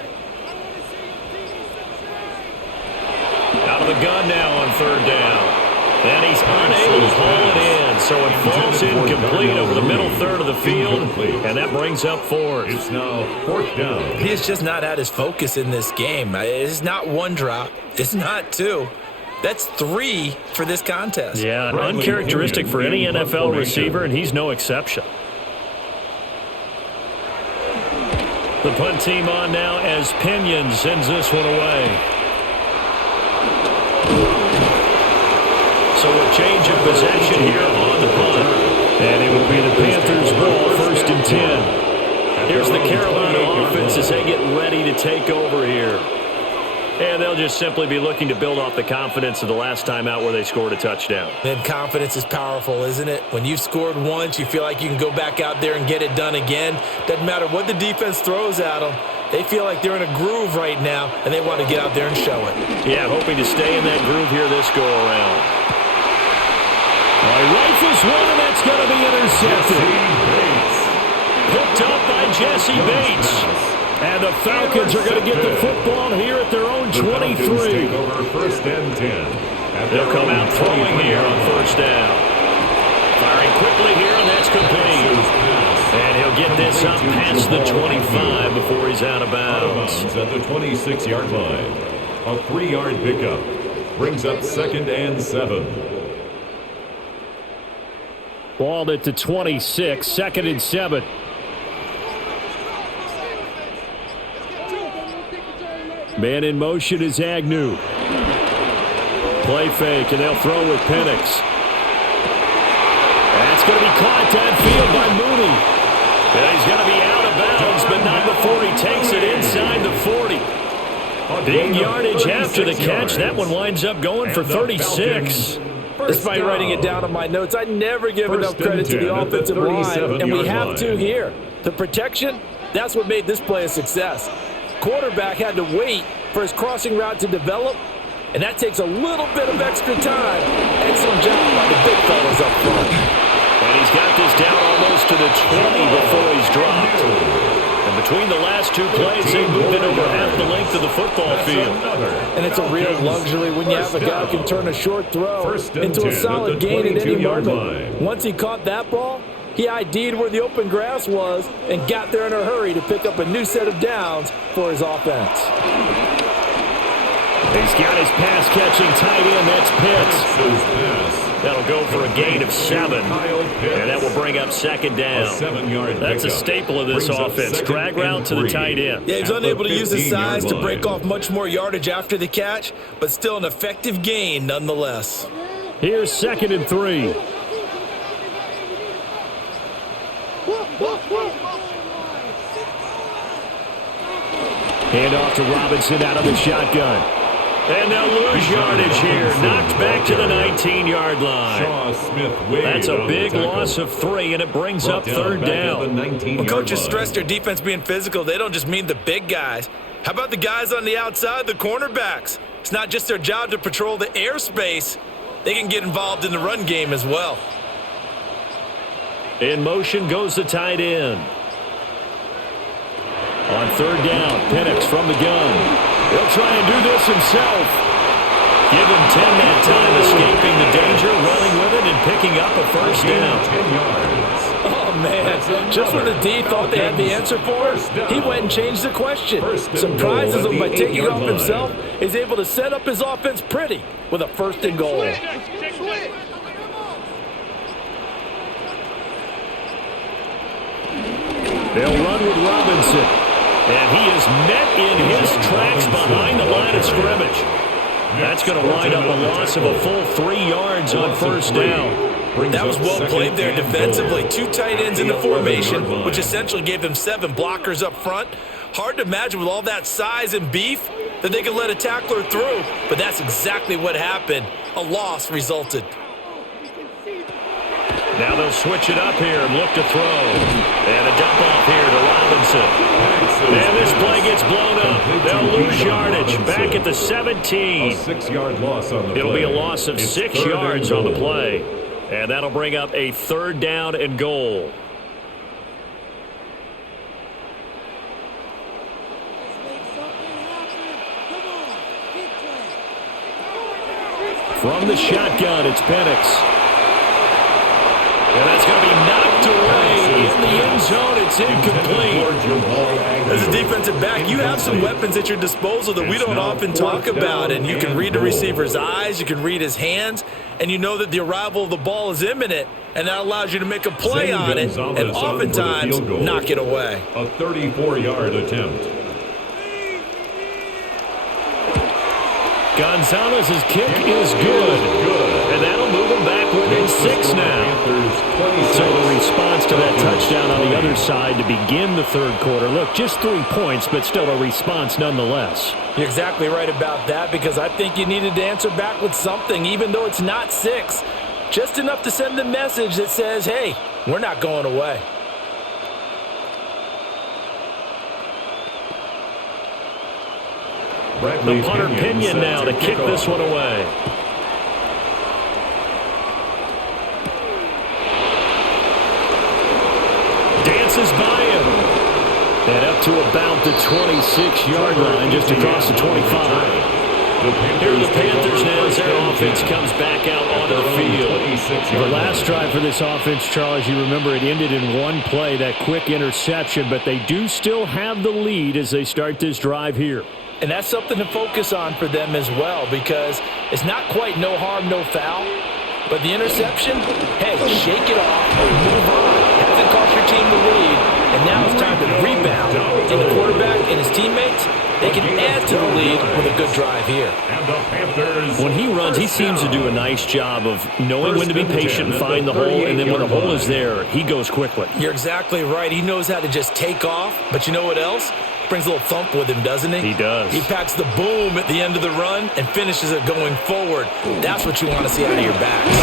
Out of the gun now on 3rd down. And he's unable to haul it in, so it falls incomplete over the middle third of the field, and that brings up 4th. It's now 4th down. He has just not had his focus in this game. It's not 1 drop. It's not 2. That's 3 for this contest. Yeah, uncharacteristic for any NFL receiver, and he's no exception. The punt team on now as Pinion sends this one away. So a change of possession here on the punt. And it will be the Panthers' ball, 1st and 10. Here's the Carolina offense as they get ready to take over here. And they'll just simply be looking to build off the confidence of the last time out where they scored a touchdown. And confidence is powerful, isn't it? When you've scored once, you feel like you can go back out there and get it done again. Doesn't matter what the defense throws at them. They feel like they're in a groove right now, and they want to get out there and show it. Yeah, hoping to stay in that groove here this go-around. He rifles one, and that's going to be intercepted. Picked up by Jesse Bates. And the Falcons are going to get the football here at their own 23. Take over first and 10. They'll come out throwing here on first down. Firing quickly here, and that's complete. And he'll get this up past the 25 before he's out of bounds. At the 26-yard line. A 3-yard pickup. Brings up second and 7. Balled at the 26, second and 7. Man in motion is Agnew. Play fake, and they'll throw with Penix. That's going to be caught downfield by Mooney. And he's going to be out of bounds, but not before he takes it inside the 40. Big yardage after the catch. That one winds up going for 36. Despite writing it down on my notes, I never give enough credit to the offensive line, and we have to here. The protection, that's what made this play a success. Quarterback had to wait for his crossing route to develop, and that takes a little bit of extra time. Excellent job by the big fellas up front. And he's got this down almost to the 20 before he's dropped. And between the last two plays, they moved it over half the length of the football field. And it's a real luxury when you have a guy who can turn a short throw into a solid gain at any moment. Once he caught that ball, he ID'd where the open grass was and got there in a hurry to pick up a new set of downs for his offense. He's got his pass-catching tight end. That's Pitts. That'll go for a gain of 7. And that will bring up second down. That's a staple of this offense. Drag route to the tight end. Yeah, he's unable to use his size to break off much more yardage after the catch, but still an effective gain nonetheless. Here's second and 3. Hand off to Robinson out of the shotgun. And they'll lose yardage here. Knocked back to the 19-yard line. That's a big loss of 3, and it brings up third down. When coaches stress their defense being physical, they don't just mean the big guys. How about the guys on the outside, the cornerbacks? It's not just their job to patrol the airspace. They can get involved in the run game as well. In motion goes the tight end. On third down, Penix from the gun. He'll try and do this himself. Give him 10 that time, escaping the danger, running with it, and picking up a first down. 10 yards. Oh, man. Just when the D thought they had the answer for it, he went and changed the question. Surprises him by taking it off himself. He's able to set up his offense pretty with a first and goal. They'll run with Robinson. And he is met in his tracks behind the line of scrimmage. That's going to wind up a loss of a full 3 yards on first down. That was well played there defensively. 2 tight ends in the formation, which essentially gave them 7 blockers up front. Hard to imagine with all that size and beef that they could let a tackler through, but that's exactly what happened. A loss resulted. Now they'll switch it up here and look to throw. And a dump off here to Robinson. And this play gets blown up. They'll lose yardage back at the 17. A 6-yard loss on the play. It'll be a loss of 6 yards on the play. And that'll bring up a third down and goal. From the shotgun, it's Penix. And that's going to be knocked away in the end zone. It's incomplete. As a defensive back, you have some weapons at your disposal that we don't often talk about. And you can read the receiver's eyes, you can read his hands, and you know that the arrival of the ball is imminent, and that allows you to make a play on it and oftentimes knock it away. A 34-yard attempt. Gonzalez's kick is good. And that'll move them back within 6 now. So the response to that touchdown on the other side to begin the third quarter. Look, just 3 points, but still a response nonetheless. You're exactly right about that, because I think you needed to answer back with something, even though it's not 6. Just enough to send the message that says, hey, we're not going away. The punter Pinion now to kick this one away. Dances by him. And up to about the 26-yard line, just across the 25. Here are the Panthers now as their offense comes back out onto the field. The last drive for this offense, Charles, you remember it ended in one play, that quick interception, but they do still have the lead as they start this drive here. And that's something to focus on for them as well, because it's not quite no harm, no foul. But the interception, hey, shake it off, move on. Hasn't cost your team the lead, and now it's time to rebound. And the quarterback and his teammates, they can add to the lead with a good drive here. When he runs, he seems to do a nice job of knowing when to be patient and find the hole, and then when the hole is there, he goes quickly. You're exactly right. He knows how to just take off, but you know what else? Brings a little thump with him, doesn't he? He does. He packs the boom at the end of the run and finishes it going forward. That's what you want to see out of your backs.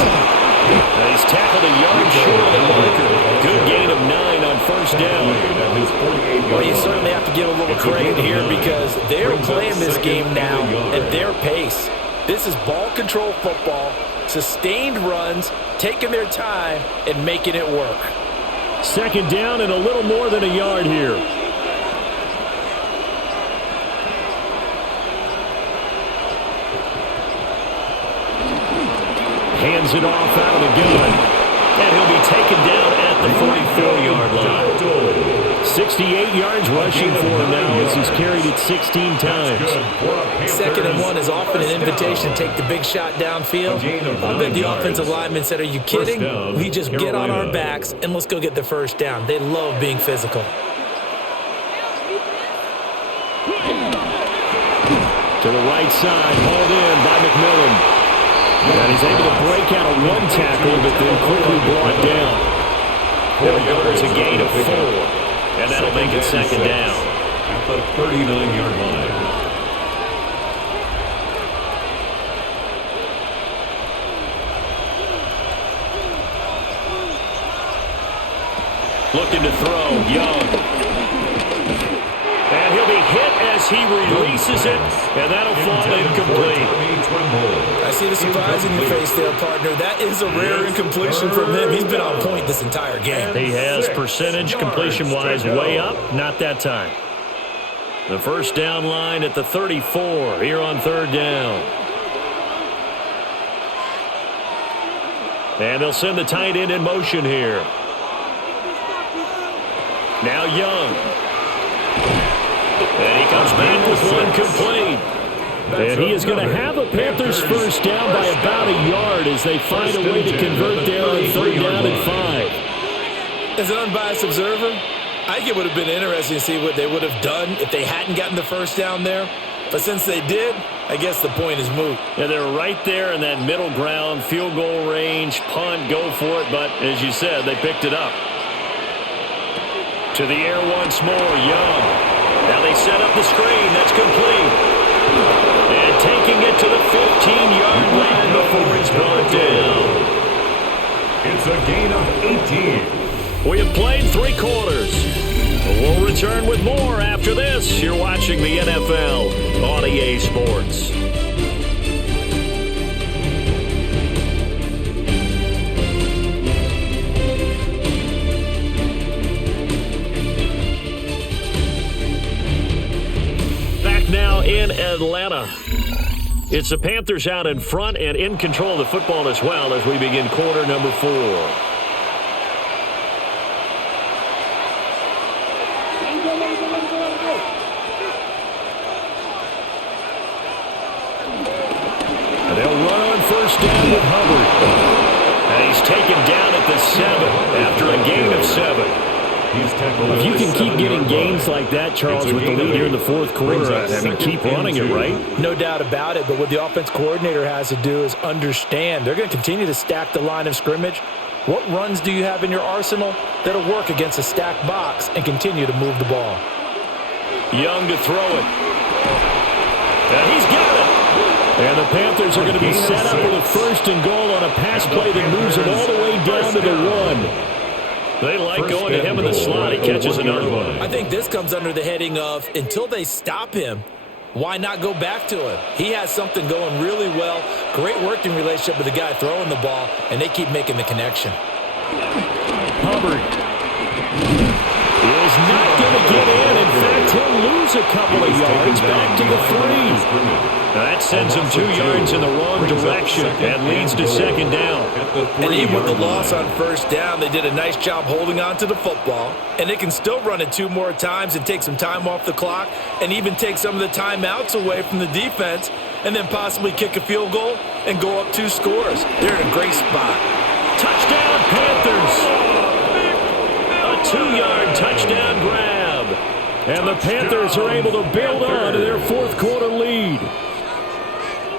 He's tackled a yard short of the marker. Good gain of 9 on first down. Well, you certainly have to give a little credit here, because they're playing this game now at their pace. This is ball control football, sustained runs, taking their time and making it work. Second down and a little more than a yard here. Hands it off out of the gun. And he'll be taken down at the 44-yard line. 68 yards rushing for him now as he's carried it 16 times. 2nd and 1 is often an invitation to take the big shot downfield. I bet the offensive lineman said, are you kidding? We just get on our backs and let's go get the first down. They love being physical. To the right side, hauled in by McMillan. And he's able to break out of one tackle, but then quickly brought down. 4 yards, a gain of 4. And that'll make it second down. At the 39-yard line. Looking to throw, Young. And he'll be hit as he releases it, and that'll fall incomplete. I see the surprise in your face there, partner. That is a rare incompletion from him. He's been on point this entire game. He has percentage completion-wise way up, not that time. The first down line at the 34 here on third down. And they'll send the tight end in motion here. Now Young. And he comes back with one complete. And he is going to have a Panthers first down by about a yard as they find a way to convert there on third down and 5. As an unbiased observer, I think it would have been interesting to see what they would have done if they hadn't gotten the first down there. But since they did, I guess the point is moot. Yeah, they're right there in that middle ground, field goal range, punt, go for it. But as you said, they picked it up. To the air once more, Young. Now they set up the screen. That's complete. And taking it to the 15-yard line before he's brought down. It's a gain of 18. We have played 3 quarters. We'll return with more after this. You're watching the NFL on EA Sports. Now in Atlanta. It's the Panthers out in front and in control of the football as well as we begin quarter number 4. And they'll run on first down with Hubbard. And he's taken down at the 7 after a gain of 7. If you can keep getting gains like that, Charles, with the lead here in the fourth quarter, I mean, keep running it, right? No doubt about it, but what the offense coordinator has to do is understand they're going to continue to stack the line of scrimmage, What runs do you have in your arsenal that'll work against a stacked box and continue to move the ball? Young to throw it. And he's got it. And the Panthers are going to be set up with a 1st and goal on a pass play that moves it all the way down to the 1. They like going to him in the slot. He catches another one. I think this comes under the heading of, until they stop him, why not go back to him? He has something going really well. Great working relationship with the guy throwing the ball, and they keep making the connection. Hubbard is not going to get in. In fact, he'll lose a couple of yards back to the 3. That sends him 2 yards in the wrong direction and leads to 2nd down. And even with the loss on 1st down, they did a nice job holding on to the football. And they can still run it 2 more times and take some time off the clock and even take some of the timeouts away from the defense and then possibly kick a field goal and go up 2 scores. They're in a great spot. Touchdown, Panthers! A 2-yard touchdown grab. And the Panthers are able to build on to their 4th quarter lead.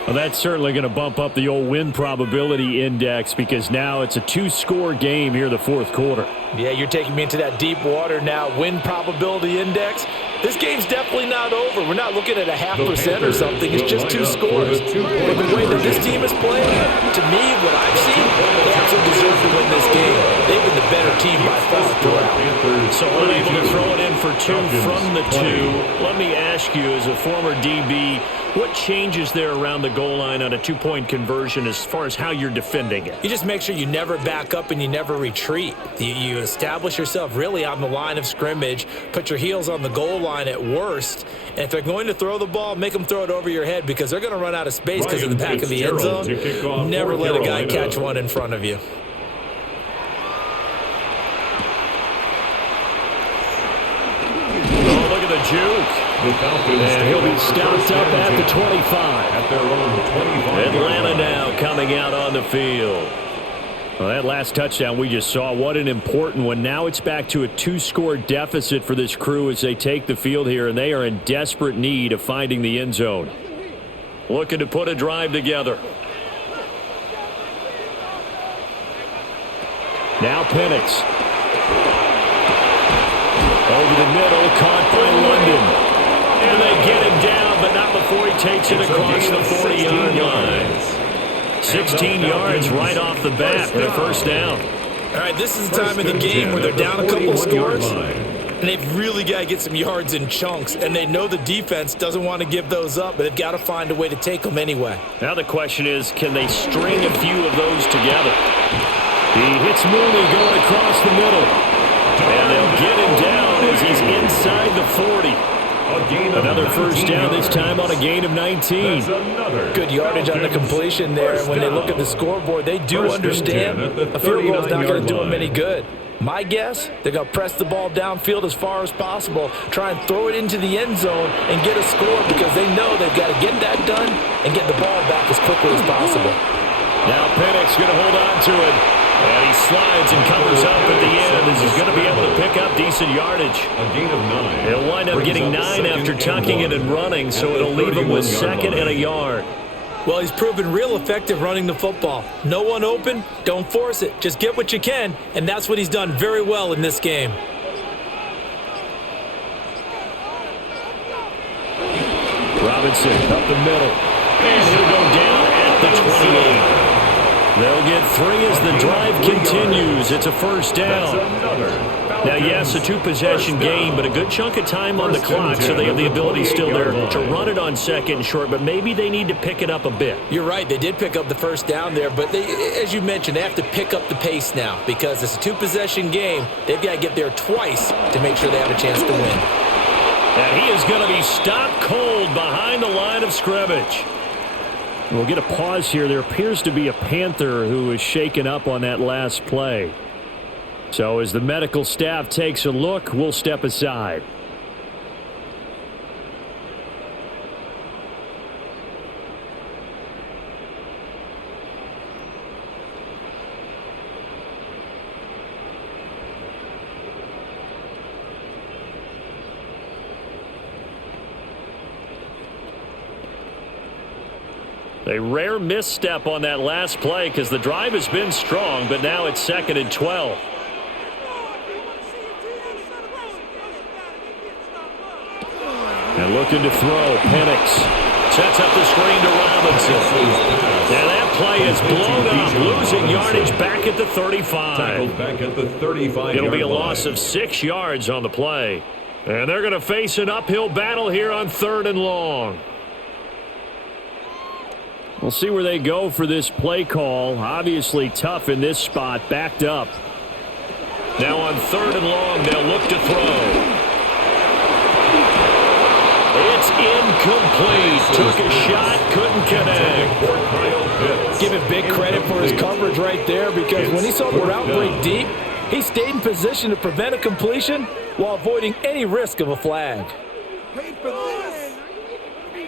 Well, that's certainly going to bump up the old win probability index because now it's a 2-score game here in the 4th quarter. Yeah, you're taking me into that deep water now. Win probability index. This game's definitely not over. We're not looking at a 0.5% or something. It's just 2 scores. But the way that this team is playing, to me, what I've seen, they absolutely deserve to win this game. They've been the better team by far throughout. So unable to throw it in for 2 from the 2. Let me ask you, as a former DB, what changes there around the goal line on a 2-point conversion as far as how you're defending it? You just make sure you never back up and you never retreat. You establish yourself really on the line of scrimmage, put your heels on the goal line at worst, and if they're going to throw the ball, make them throw it over your head because they're going to run out of space because of the back of the end zone. Never let a guy catch one in front of you. Oh, look at the juke. And he'll be stopped up at the 25. At their own 25. Atlanta now coming out on the field. Well, that last touchdown we just saw, what an important one. Now it's back to a 2-score deficit for this crew as they take the field here, and they are in desperate need of finding the end zone. Looking to put a drive together. Now Penix. Over the middle, caught by London. And they get him down, but not before he takes it across the 40-yard line. 16 yards right off the bat for the 1st down. All right, this is the time of the game where they're down a couple scores, and they've really got to get some yards in chunks, and they know the defense doesn't want to give those up, but they've got to find a way to take them anyway. Now the question is, can they string a few of those together? He hits Mooney going across the middle, and they'll get him down as he's inside the 40. Another 1st down, this time on a gain of 19. Good yardage on the completion there. And when they look at the scoreboard, they do understand a field goal is not going to do them any good. My guess, they're going to press the ball downfield as far as possible, try and throw it into the end zone and get a score because they know they've got to get that done and get the ball back as quickly as possible. Now Penix going to hold on to it. And he slides and covers up at the end as he's going to be able to pick up decent yardage. A gain of 9. He'll wind up getting 9 after tucking it and running, so it'll leave him with 2nd and a yard. Well, he's proven real effective running the football. No one open, don't force it. Just get what you can, and that's what he's done very well in this game. Robinson up the middle. And he'll go down at the 28. They'll get 3 as the drive continues. It's a 1st down. Now, yes, a 2-possession game, but a good chunk of time on the clock, so they have the ability still there to run it on 2nd and short, but maybe they need to pick it up a bit. You're right. They did pick up the 1st down there, but as you mentioned, they have to pick up the pace now because it's a 2-possession game. They've got to get there twice to make sure they have a chance to win. And he is going to be stopped cold behind the line of scrimmage. We'll get a pause here. There appears to be a Panther who is shaken up on that last play. So as the medical staff takes a look, we'll step aside. A rare misstep on that last play because the drive has been strong, but now it's 2nd and 12. And looking to throw, Penix sets up the screen to Robinson. And that play is blown up, losing yardage back at the 35. Tackled back at the 35. It'll be a loss of 6 yards on the play. And they're going to face an uphill battle here on 3rd and long. We'll see where they go for this play call. Obviously tough in this spot, backed up. Now on 3rd and long, they'll look to throw. It's incomplete. Took a shot, couldn't connect. Give him big credit for his coverage right there, because when he saw the route break deep, he stayed in position to prevent a completion while avoiding any risk of a flag.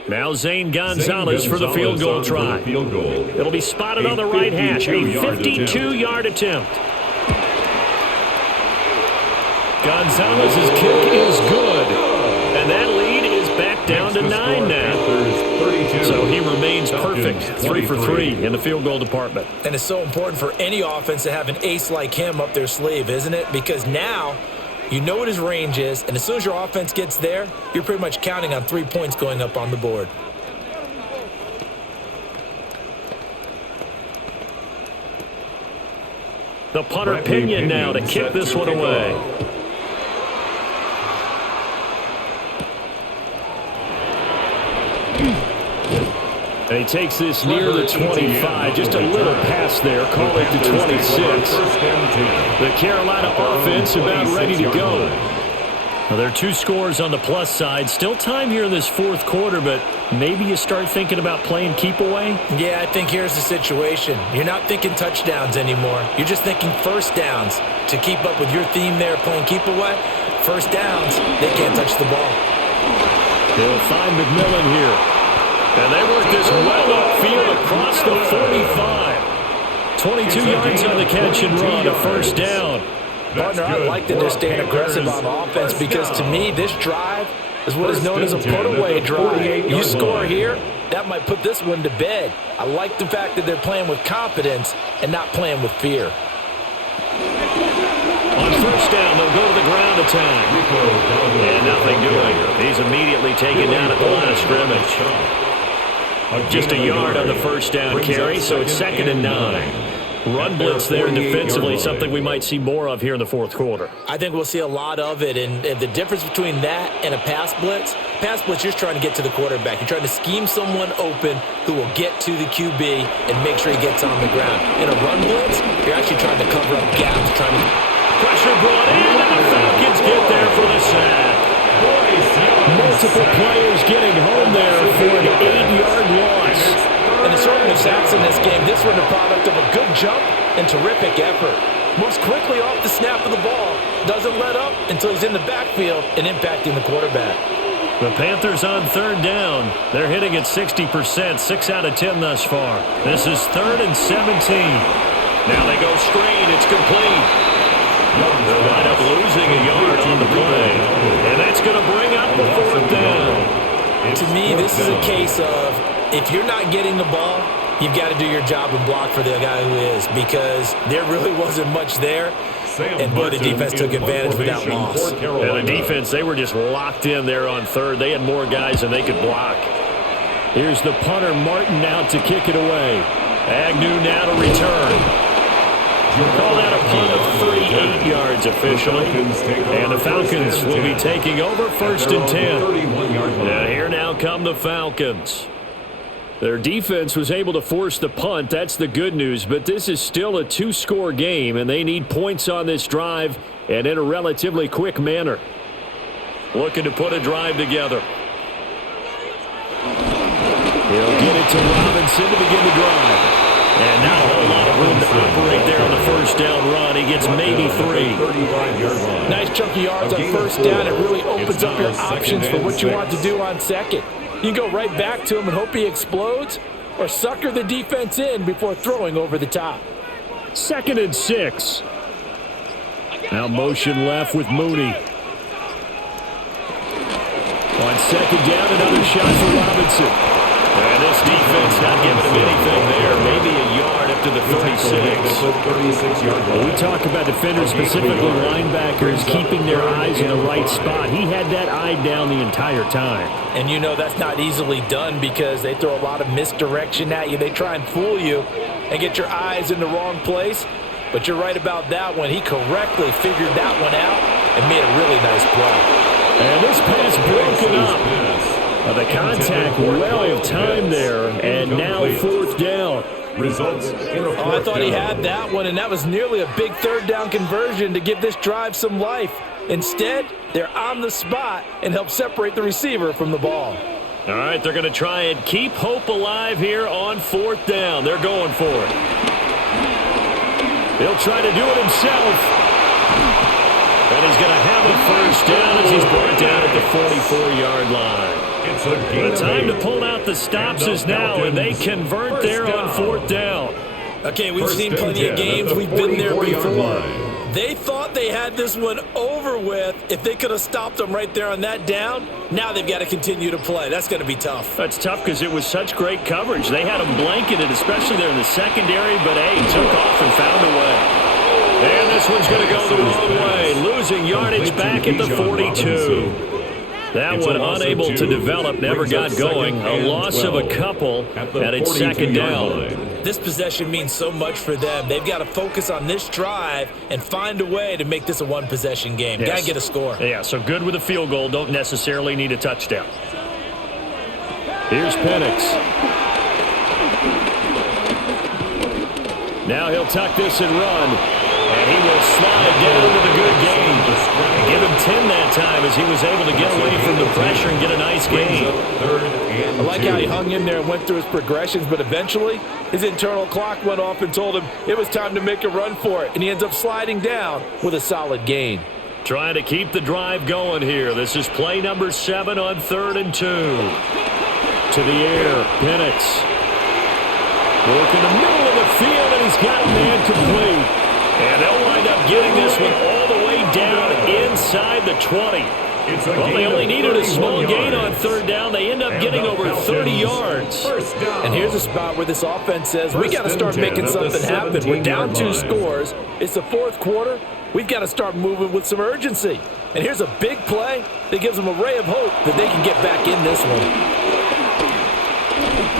Now Zane Gonzalez for the field goal try. It'll be spotted on the right hash. A 52-yard attempt. Gonzalez's kick is good. And that lead is back down to 9 now. So he remains perfect. 3 for 3 in the field goal department. And it's so important for any offense to have an ace like him up their sleeve, isn't it? Because now you know what his range is, and as soon as your offense gets there, you're pretty much counting on 3 points going up on the board. The punter Pinion now to kick this one away. And he takes this near the 25. Just a little pass there. Call it to 26. The Carolina offense about ready to go. Well, there are 2 scores on the plus side. Still time here in this 4th quarter, but maybe you start thinking about playing keep away? Yeah, I think here's the situation. You're not thinking touchdowns anymore. You're just thinking first downs. To keep up with your theme there, playing keep away, first downs, they can't touch the ball. They'll find McMillan here. And they work this well upfield across the 45. 22 yards on the catch and run, a first down. Partner, I like that they're staying aggressive on offense, because to me, this drive is what is known as a put-away drive. You score here, that might put this one to bed. I like the fact that they're playing with confidence and not playing with fear. On first down, they'll go to the ground attack. And nothing doing. He's immediately taken down at the line of scrimmage. Just a yard on the first down carry, so it's 2nd and 9. Run blitz there defensively, something we might see more of here in the 4th quarter. I think we'll see a lot of it, and the difference between that and a pass blitz, you're trying to get to the quarterback. You're trying to scheme someone open who will get to the QB and make sure he gets on the ground. In a run blitz, you're actually trying to cover up gaps, trying to... Pressure brought in, and the Falcons get there for the sack. Multiple players getting home there for an 8-yard loss. And assortment of sacks in this game. This one a product of a good jump and terrific effort. Moves quickly off the snap of the ball. Doesn't let up until he's in the backfield and impacting the quarterback. The Panthers on 3rd down. They're hitting at 60%, 6 out of 10 thus far. This is 3rd and 17. Now they go screen. It's complete. They'll wind up losing a yard on the play. And that's going to bring up the 4th down. To me, this is a case of if you're not getting the ball, you've got to do your job and block for the guy who is, because there really wasn't much there. And, boy, the defense took advantage with that loss. And the defense, they were just locked in there on 3rd. They had more guys than they could block. Here's the punter, Martin, out to kick it away. Agnew now to return. Call that a punt of 38 yards officially. And the Falcons will be taking over 1st and 10. Now here now come the Falcons. Their defense was able to force the punt. That's the good news. But this is still a 2-score game, and they need points on this drive and in a relatively quick manner. Looking to put a drive together. He'll get it to Robinson to begin the drive. And not a whole lot of room to operate there on the first down run. He gets maybe 3. Nice chunky yards on first down. It really opens up your options for what you want to do on second. You can go right back to him and hope he explodes, or sucker the defense in before throwing over the top. 2nd and 6. Now motion left with Mooney. On 2nd down, another shot for Robinson. And this defense not giving him anything there. Maybe a yard up to the 36. We talk about defenders, specifically linebackers, keeping their eyes in the right spot. He had that eye down the entire time. And you know that's not easily done because they throw a lot of misdirection at you. They try and fool you and get your eyes in the wrong place. But you're right about that one. He correctly figured that one out and made a really nice play. And this pass broken up. The contact well timed there, and now 4th down. I thought he had that one, and that was nearly a big 3rd down conversion to give this drive some life. Instead, they're on the spot and help separate the receiver from the ball. All right, they're going to try and keep hope alive here on 4th down. They're going for it. He'll try to do it himself. And he's going to have a 1st down as he's brought down at the 44-yard line. The time to pull out the stops is now, and they convert there on 4th down. Okay, we've seen plenty of games. We've been there before. They thought they had this one over with if they could have stopped them right there on that down. Now they've got to continue to play. That's going to be tough. That's tough because it was such great coverage. They had them blanketed, especially there in the secondary, but, hey, took off and found a way. And this one's going to go the wrong way, losing yardage back at the 42. That one unable to develop, never got going. A loss of a couple, and it's 2nd down. This possession means so much for them. They've got to focus on this drive and find a way to make this a one-possession game. Yes. Got to get a score. Yeah, so good with a field goal. Don't necessarily need a touchdown. Here's Penix. Now he'll tuck this and run. And he will slide down with a good gain. Give him 10 that time as he was able to get away from the pressure and get a nice gain. I like how he hung in there and went through his progressions, but eventually his internal clock went off and told him it was time to make a run for it, and he ends up sliding down with a solid gain. Trying to keep the drive going here. This is play number 7 on 3rd and 2. To the air, Penix. Work in the middle of the field, and he's got a man complete. And they'll wind up getting this one all the way down inside the 20. Well, they only needed a small gain on 3rd down. They end up getting over 30 yards. And here's a spot where this offense says, we got to start making something happen. We're down 2 scores. It's the 4th quarter. We've got to start moving with some urgency. And here's a big play that gives them a ray of hope that they can get back in this one.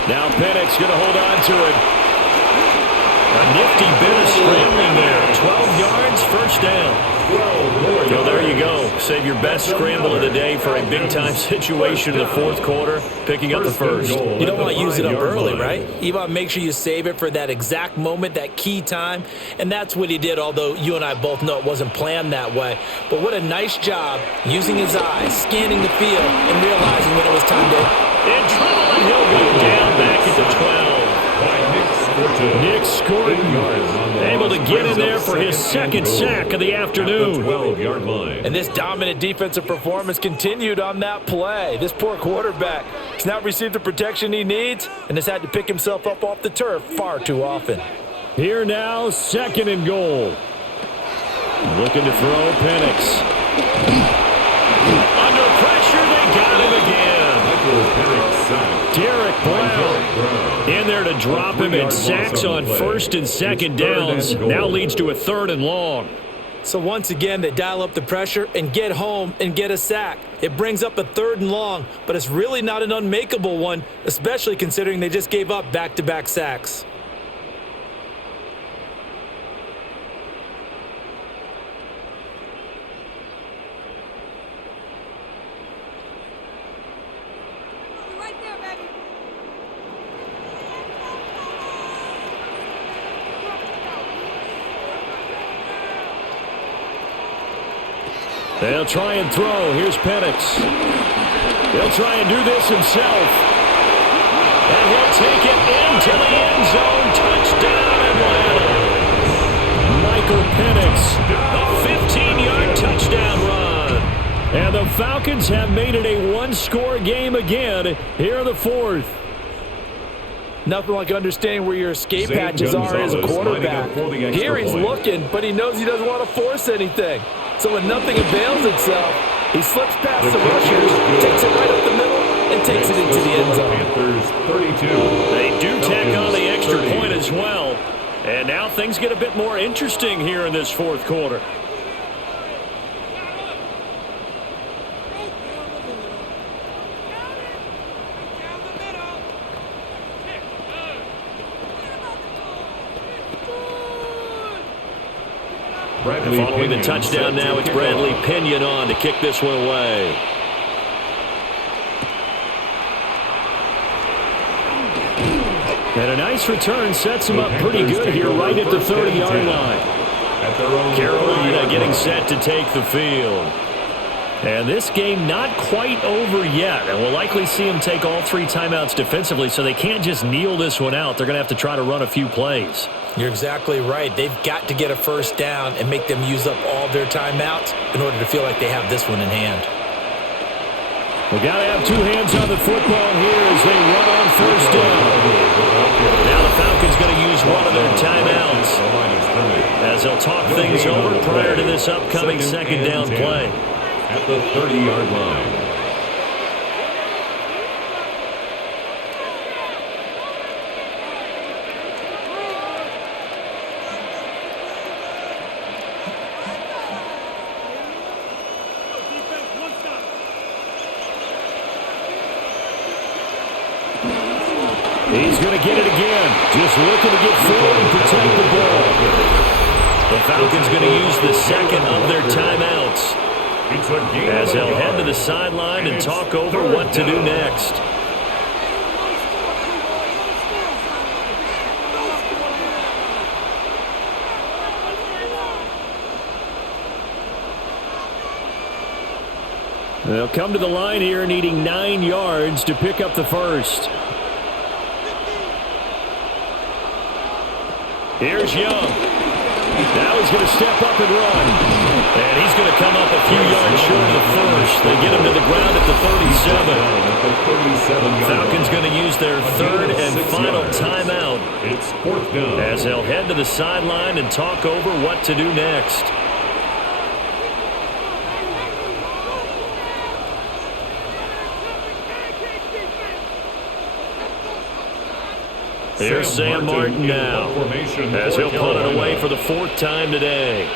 Now Penix going to hold on to it. A nifty bit of scrambling there. 12 yards, 1st down. So there you go. Save your best scramble of the day for a big-time situation in the 4th quarter, picking up the 1st. You don't want to use it up early, right? You want to make sure you save it for that exact moment, that key time, and that's what he did, although you and I both know it wasn't planned that way. But what a nice job using his eyes, scanning the field, and realizing when it was time to... In trouble, and he'll go down back at the 12. Nick Scorton able to get in there for his 2nd sack of the afternoon. 12-yard line. And this dominant defensive performance continued on that play. This poor quarterback has not received the protection he needs and has had to pick himself up off the turf far too often. Here now, 2nd and goal. Looking to throw, Penix. Under pressure, they got him again. Derek Brown in there to drop him, and sacks on 1st and 2nd downs. Now leads to a 3rd and long. So once again, they dial up the pressure and get home and get a sack. It brings up a 3rd and long, but it's really not an unmakeable one, especially considering they just gave up back-to-back sacks. They'll try and throw. Here's Penix. He'll try and do this himself. And he'll take it into the end zone. Touchdown, Atlanta. Michael Penix, a 15-yard touchdown run. And the Falcons have made it a one-score game again here in the 4th. Nothing like understanding where your escape hatches are as a quarterback. Here he's looking, but he knows he doesn't want to force anything. So when nothing avails itself, he slips past the rushers, takes it right up the middle, and takes it into the end zone. Panthers 32. They do tack on the extra 30. point as well. And now things get a bit more interesting here in this fourth quarter. Following the touchdown now, it's Bradley Pinion on to kick this one away. And a nice return sets him up pretty good here right at the 30-yard line. Carolina getting set to take the field. And this game not quite over yet. And we'll likely see them take all 3 timeouts defensively, so they can't just kneel this one out. They're going to have to try to run a few plays. You're exactly right. They've got to get a first down and make them use up all their timeouts in order to feel like they have this one in hand. We got to have 2 hands on the football here as they run on first down. Now the Falcons going to use one of their timeouts as they'll talk things over prior to this upcoming second down play. At the 30-yard line. He's going to get it again. Just looking to get forward and protect the ball. The Falcons going to use the second of their timeouts as they'll head to the sideline and talk over what to do next. They'll come to the line here needing 9 yards to pick up the first. Here's Young. Now he's going to step up and run. And he's going to come up a few yards short of the first. They get him to the ground at the 37. Falcons going to use their third and final timeout. It's fourth down. As they'll head to the sideline and talk over what to do next. Here's Sam Martin now, as he'll punt it away for the 4th time today.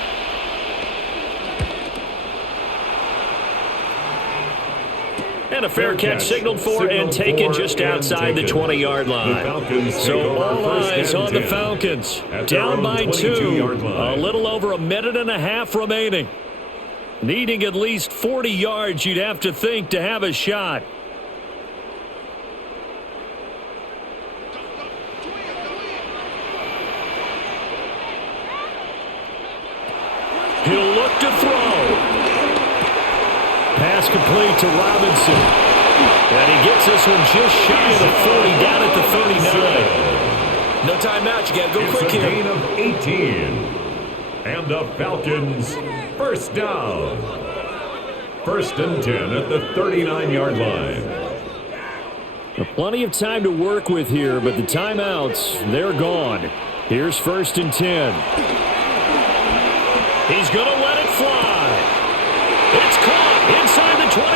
And a fair catch signaled for and taken just outside the 20-yard line. So all eyes on the Falcons. Down by 2. A little over a minute and a half remaining. Needing at least 40 yards, you'd have to think, to have a shot. He'll look to throw. Pass complete to Robinson. And he gets this one just shy of the 40, down at the 39. No timeout. You got to go quick here. It's a gain of 18. And the Falcons first down. 1st and 10 at the 39-yard line. Plenty of time to work with here, but the timeouts, they're gone. Here's 1st and 10. He's going to let it fly. It's caught inside the 25.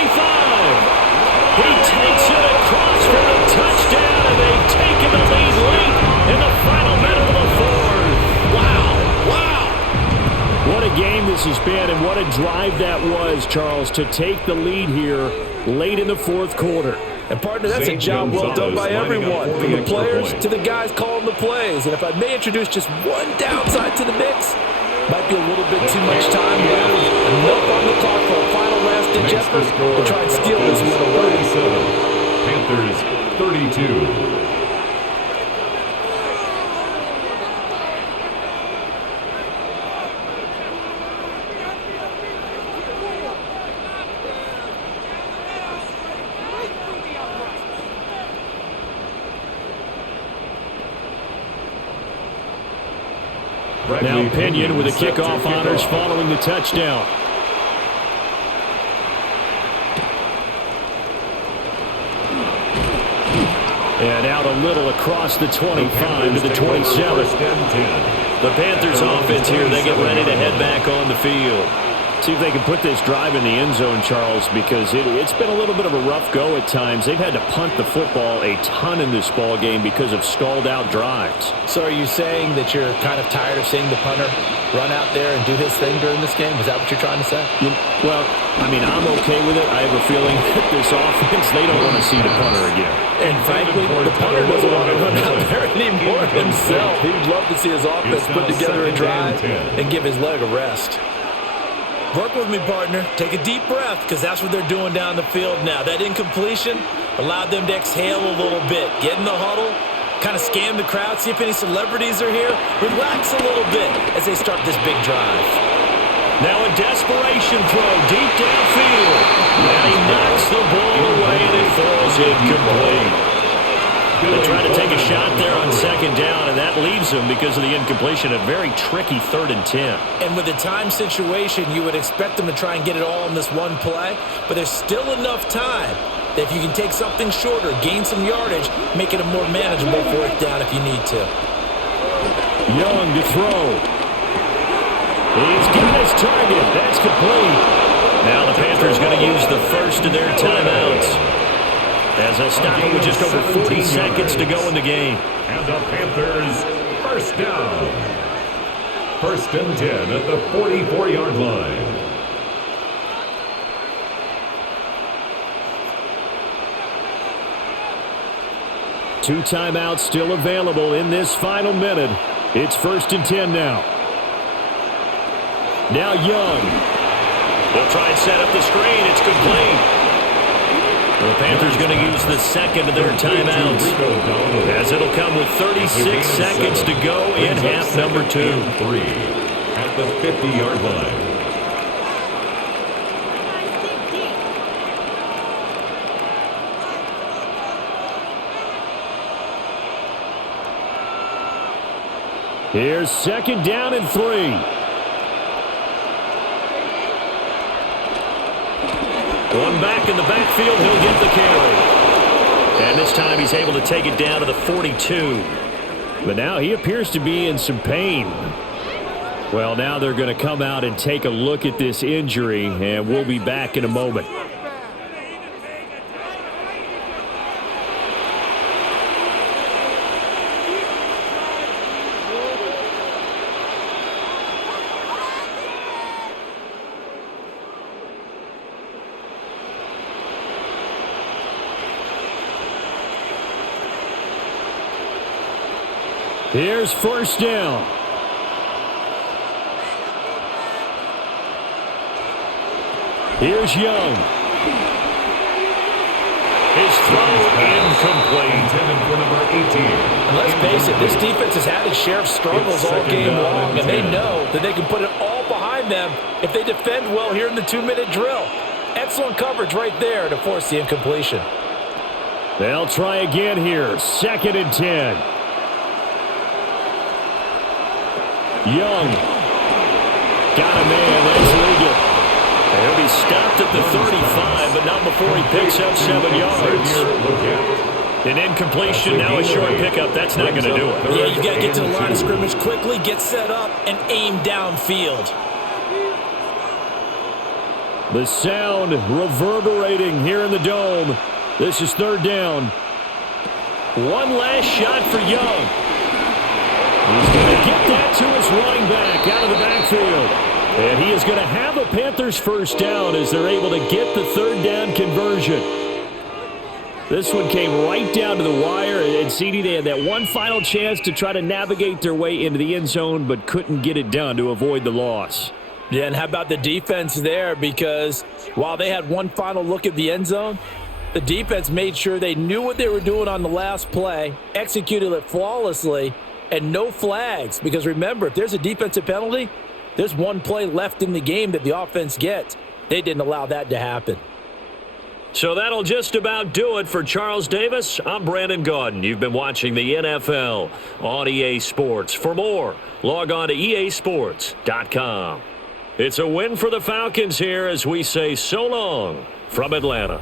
He takes it across for the touchdown, and they've taken the lead late in the final minute of the 4th. Wow. What a game this has been, and what a drive that was, Charles, to take the lead here late in the 4th quarter. And, partner, that's a job well done by everyone, from the players to the guys calling the plays. And if I may introduce just one downside to the mix, might be a little bit too much time left. Enough on the clock for a final last-ditch effort to try and steal this one away. Panthers 32. Now Pinion with the kickoff honors following the touchdown. And out a little across the 25 to the 27. The Panthers offense here, they get ready to head back on the field. See if they can put this drive in the end zone, Charles, because it's been a little bit of a rough go at times. They've had to punt the football a ton in this ball game because of stalled-out drives. So are you saying that you're kind of tired of seeing the punter run out there and do his thing during this game? Is that what you're trying to say? Well, I mean, I'm okay with it. I have a feeling that this offense, they don't want to see the punter again. And frankly, the punter doesn't want to run out there anymore himself. He'd love to see his offense put together a drive and give his leg a rest. Work with me, partner. Take a deep breath, because that's what they're doing down the field now. That incompletion allowed them to exhale a little bit. Get in the huddle, kind of scan the crowd, see if any celebrities are here. Relax a little bit as they start this big drive. Now a desperation throw deep downfield. And he knocks the ball away, and it falls incomplete. They try to take a shot there on second down, and that leaves them, because of the incompletion, a very tricky 3rd and 10. And with the time situation, you would expect them to try and get it all in this one play, but there's still enough time that if you can take something shorter, gain some yardage, make it a more manageable 4th down if you need to. Young to throw. He's got his target. That's complete. Now the Panthers going to use the first of their timeouts, as they'll stop it with just over 40 seconds to go in the game. And the Panthers, first down. 1st and 10 at the 44-yard line. Two timeouts still available in this final minute. It's 1st and 10 now. Now Young. They'll try and set up the screen. It's complete. The Panthers going to use the second of their timeouts, as it'll come with 36 seconds to go in half number 2. 3 at the 50-yard line. Here's 2nd down and 3. One back in the backfield, he'll get the carry. And this time he's able to take it down to the 42. But now he appears to be in some pain. Well, now they're going to come out and take a look at this injury, and we'll be back in a moment. Here's 1st down. Here's Young. His throw incomplete. Intended for number 18. And let's face it, this defense has had its share of struggles all game long, and they know that they can put it all behind them if they defend well here in the 2-minute drill. Excellent coverage right there to force the incompletion. They'll try again here. 2nd and 10. Young. Got a man. That's legal. He'll be stopped at the 35, but not before he picks up 7 yards. An incompletion, now a short pickup. That's not going to do it. Yeah, you got to get to the line of scrimmage quickly, get set up, and aim downfield. The sound reverberating here in the dome. This is 3rd down. One last shot for Young. He's going to get that to his running back out of the backfield. And he is going to have a Panthers 1st down as they're able to get the 3rd down conversion. This one came right down to the wire, and CD, they had that one final chance to try to navigate their way into the end zone, but couldn't get it done to avoid the loss. Yeah, and how about the defense there? Because while they had one final look at the end zone, the defense made sure they knew what they were doing on the last play, executed it flawlessly, and no flags. Because remember, if there's a defensive penalty, there's one play left in the game that the offense gets. They didn't allow that to happen. So that'll just about do it for Charles Davis. I'm Brandon Gaudin. You've been watching the NFL on EA Sports. For more, log on to easports.com. It's a win for the Falcons here as we say so long from Atlanta.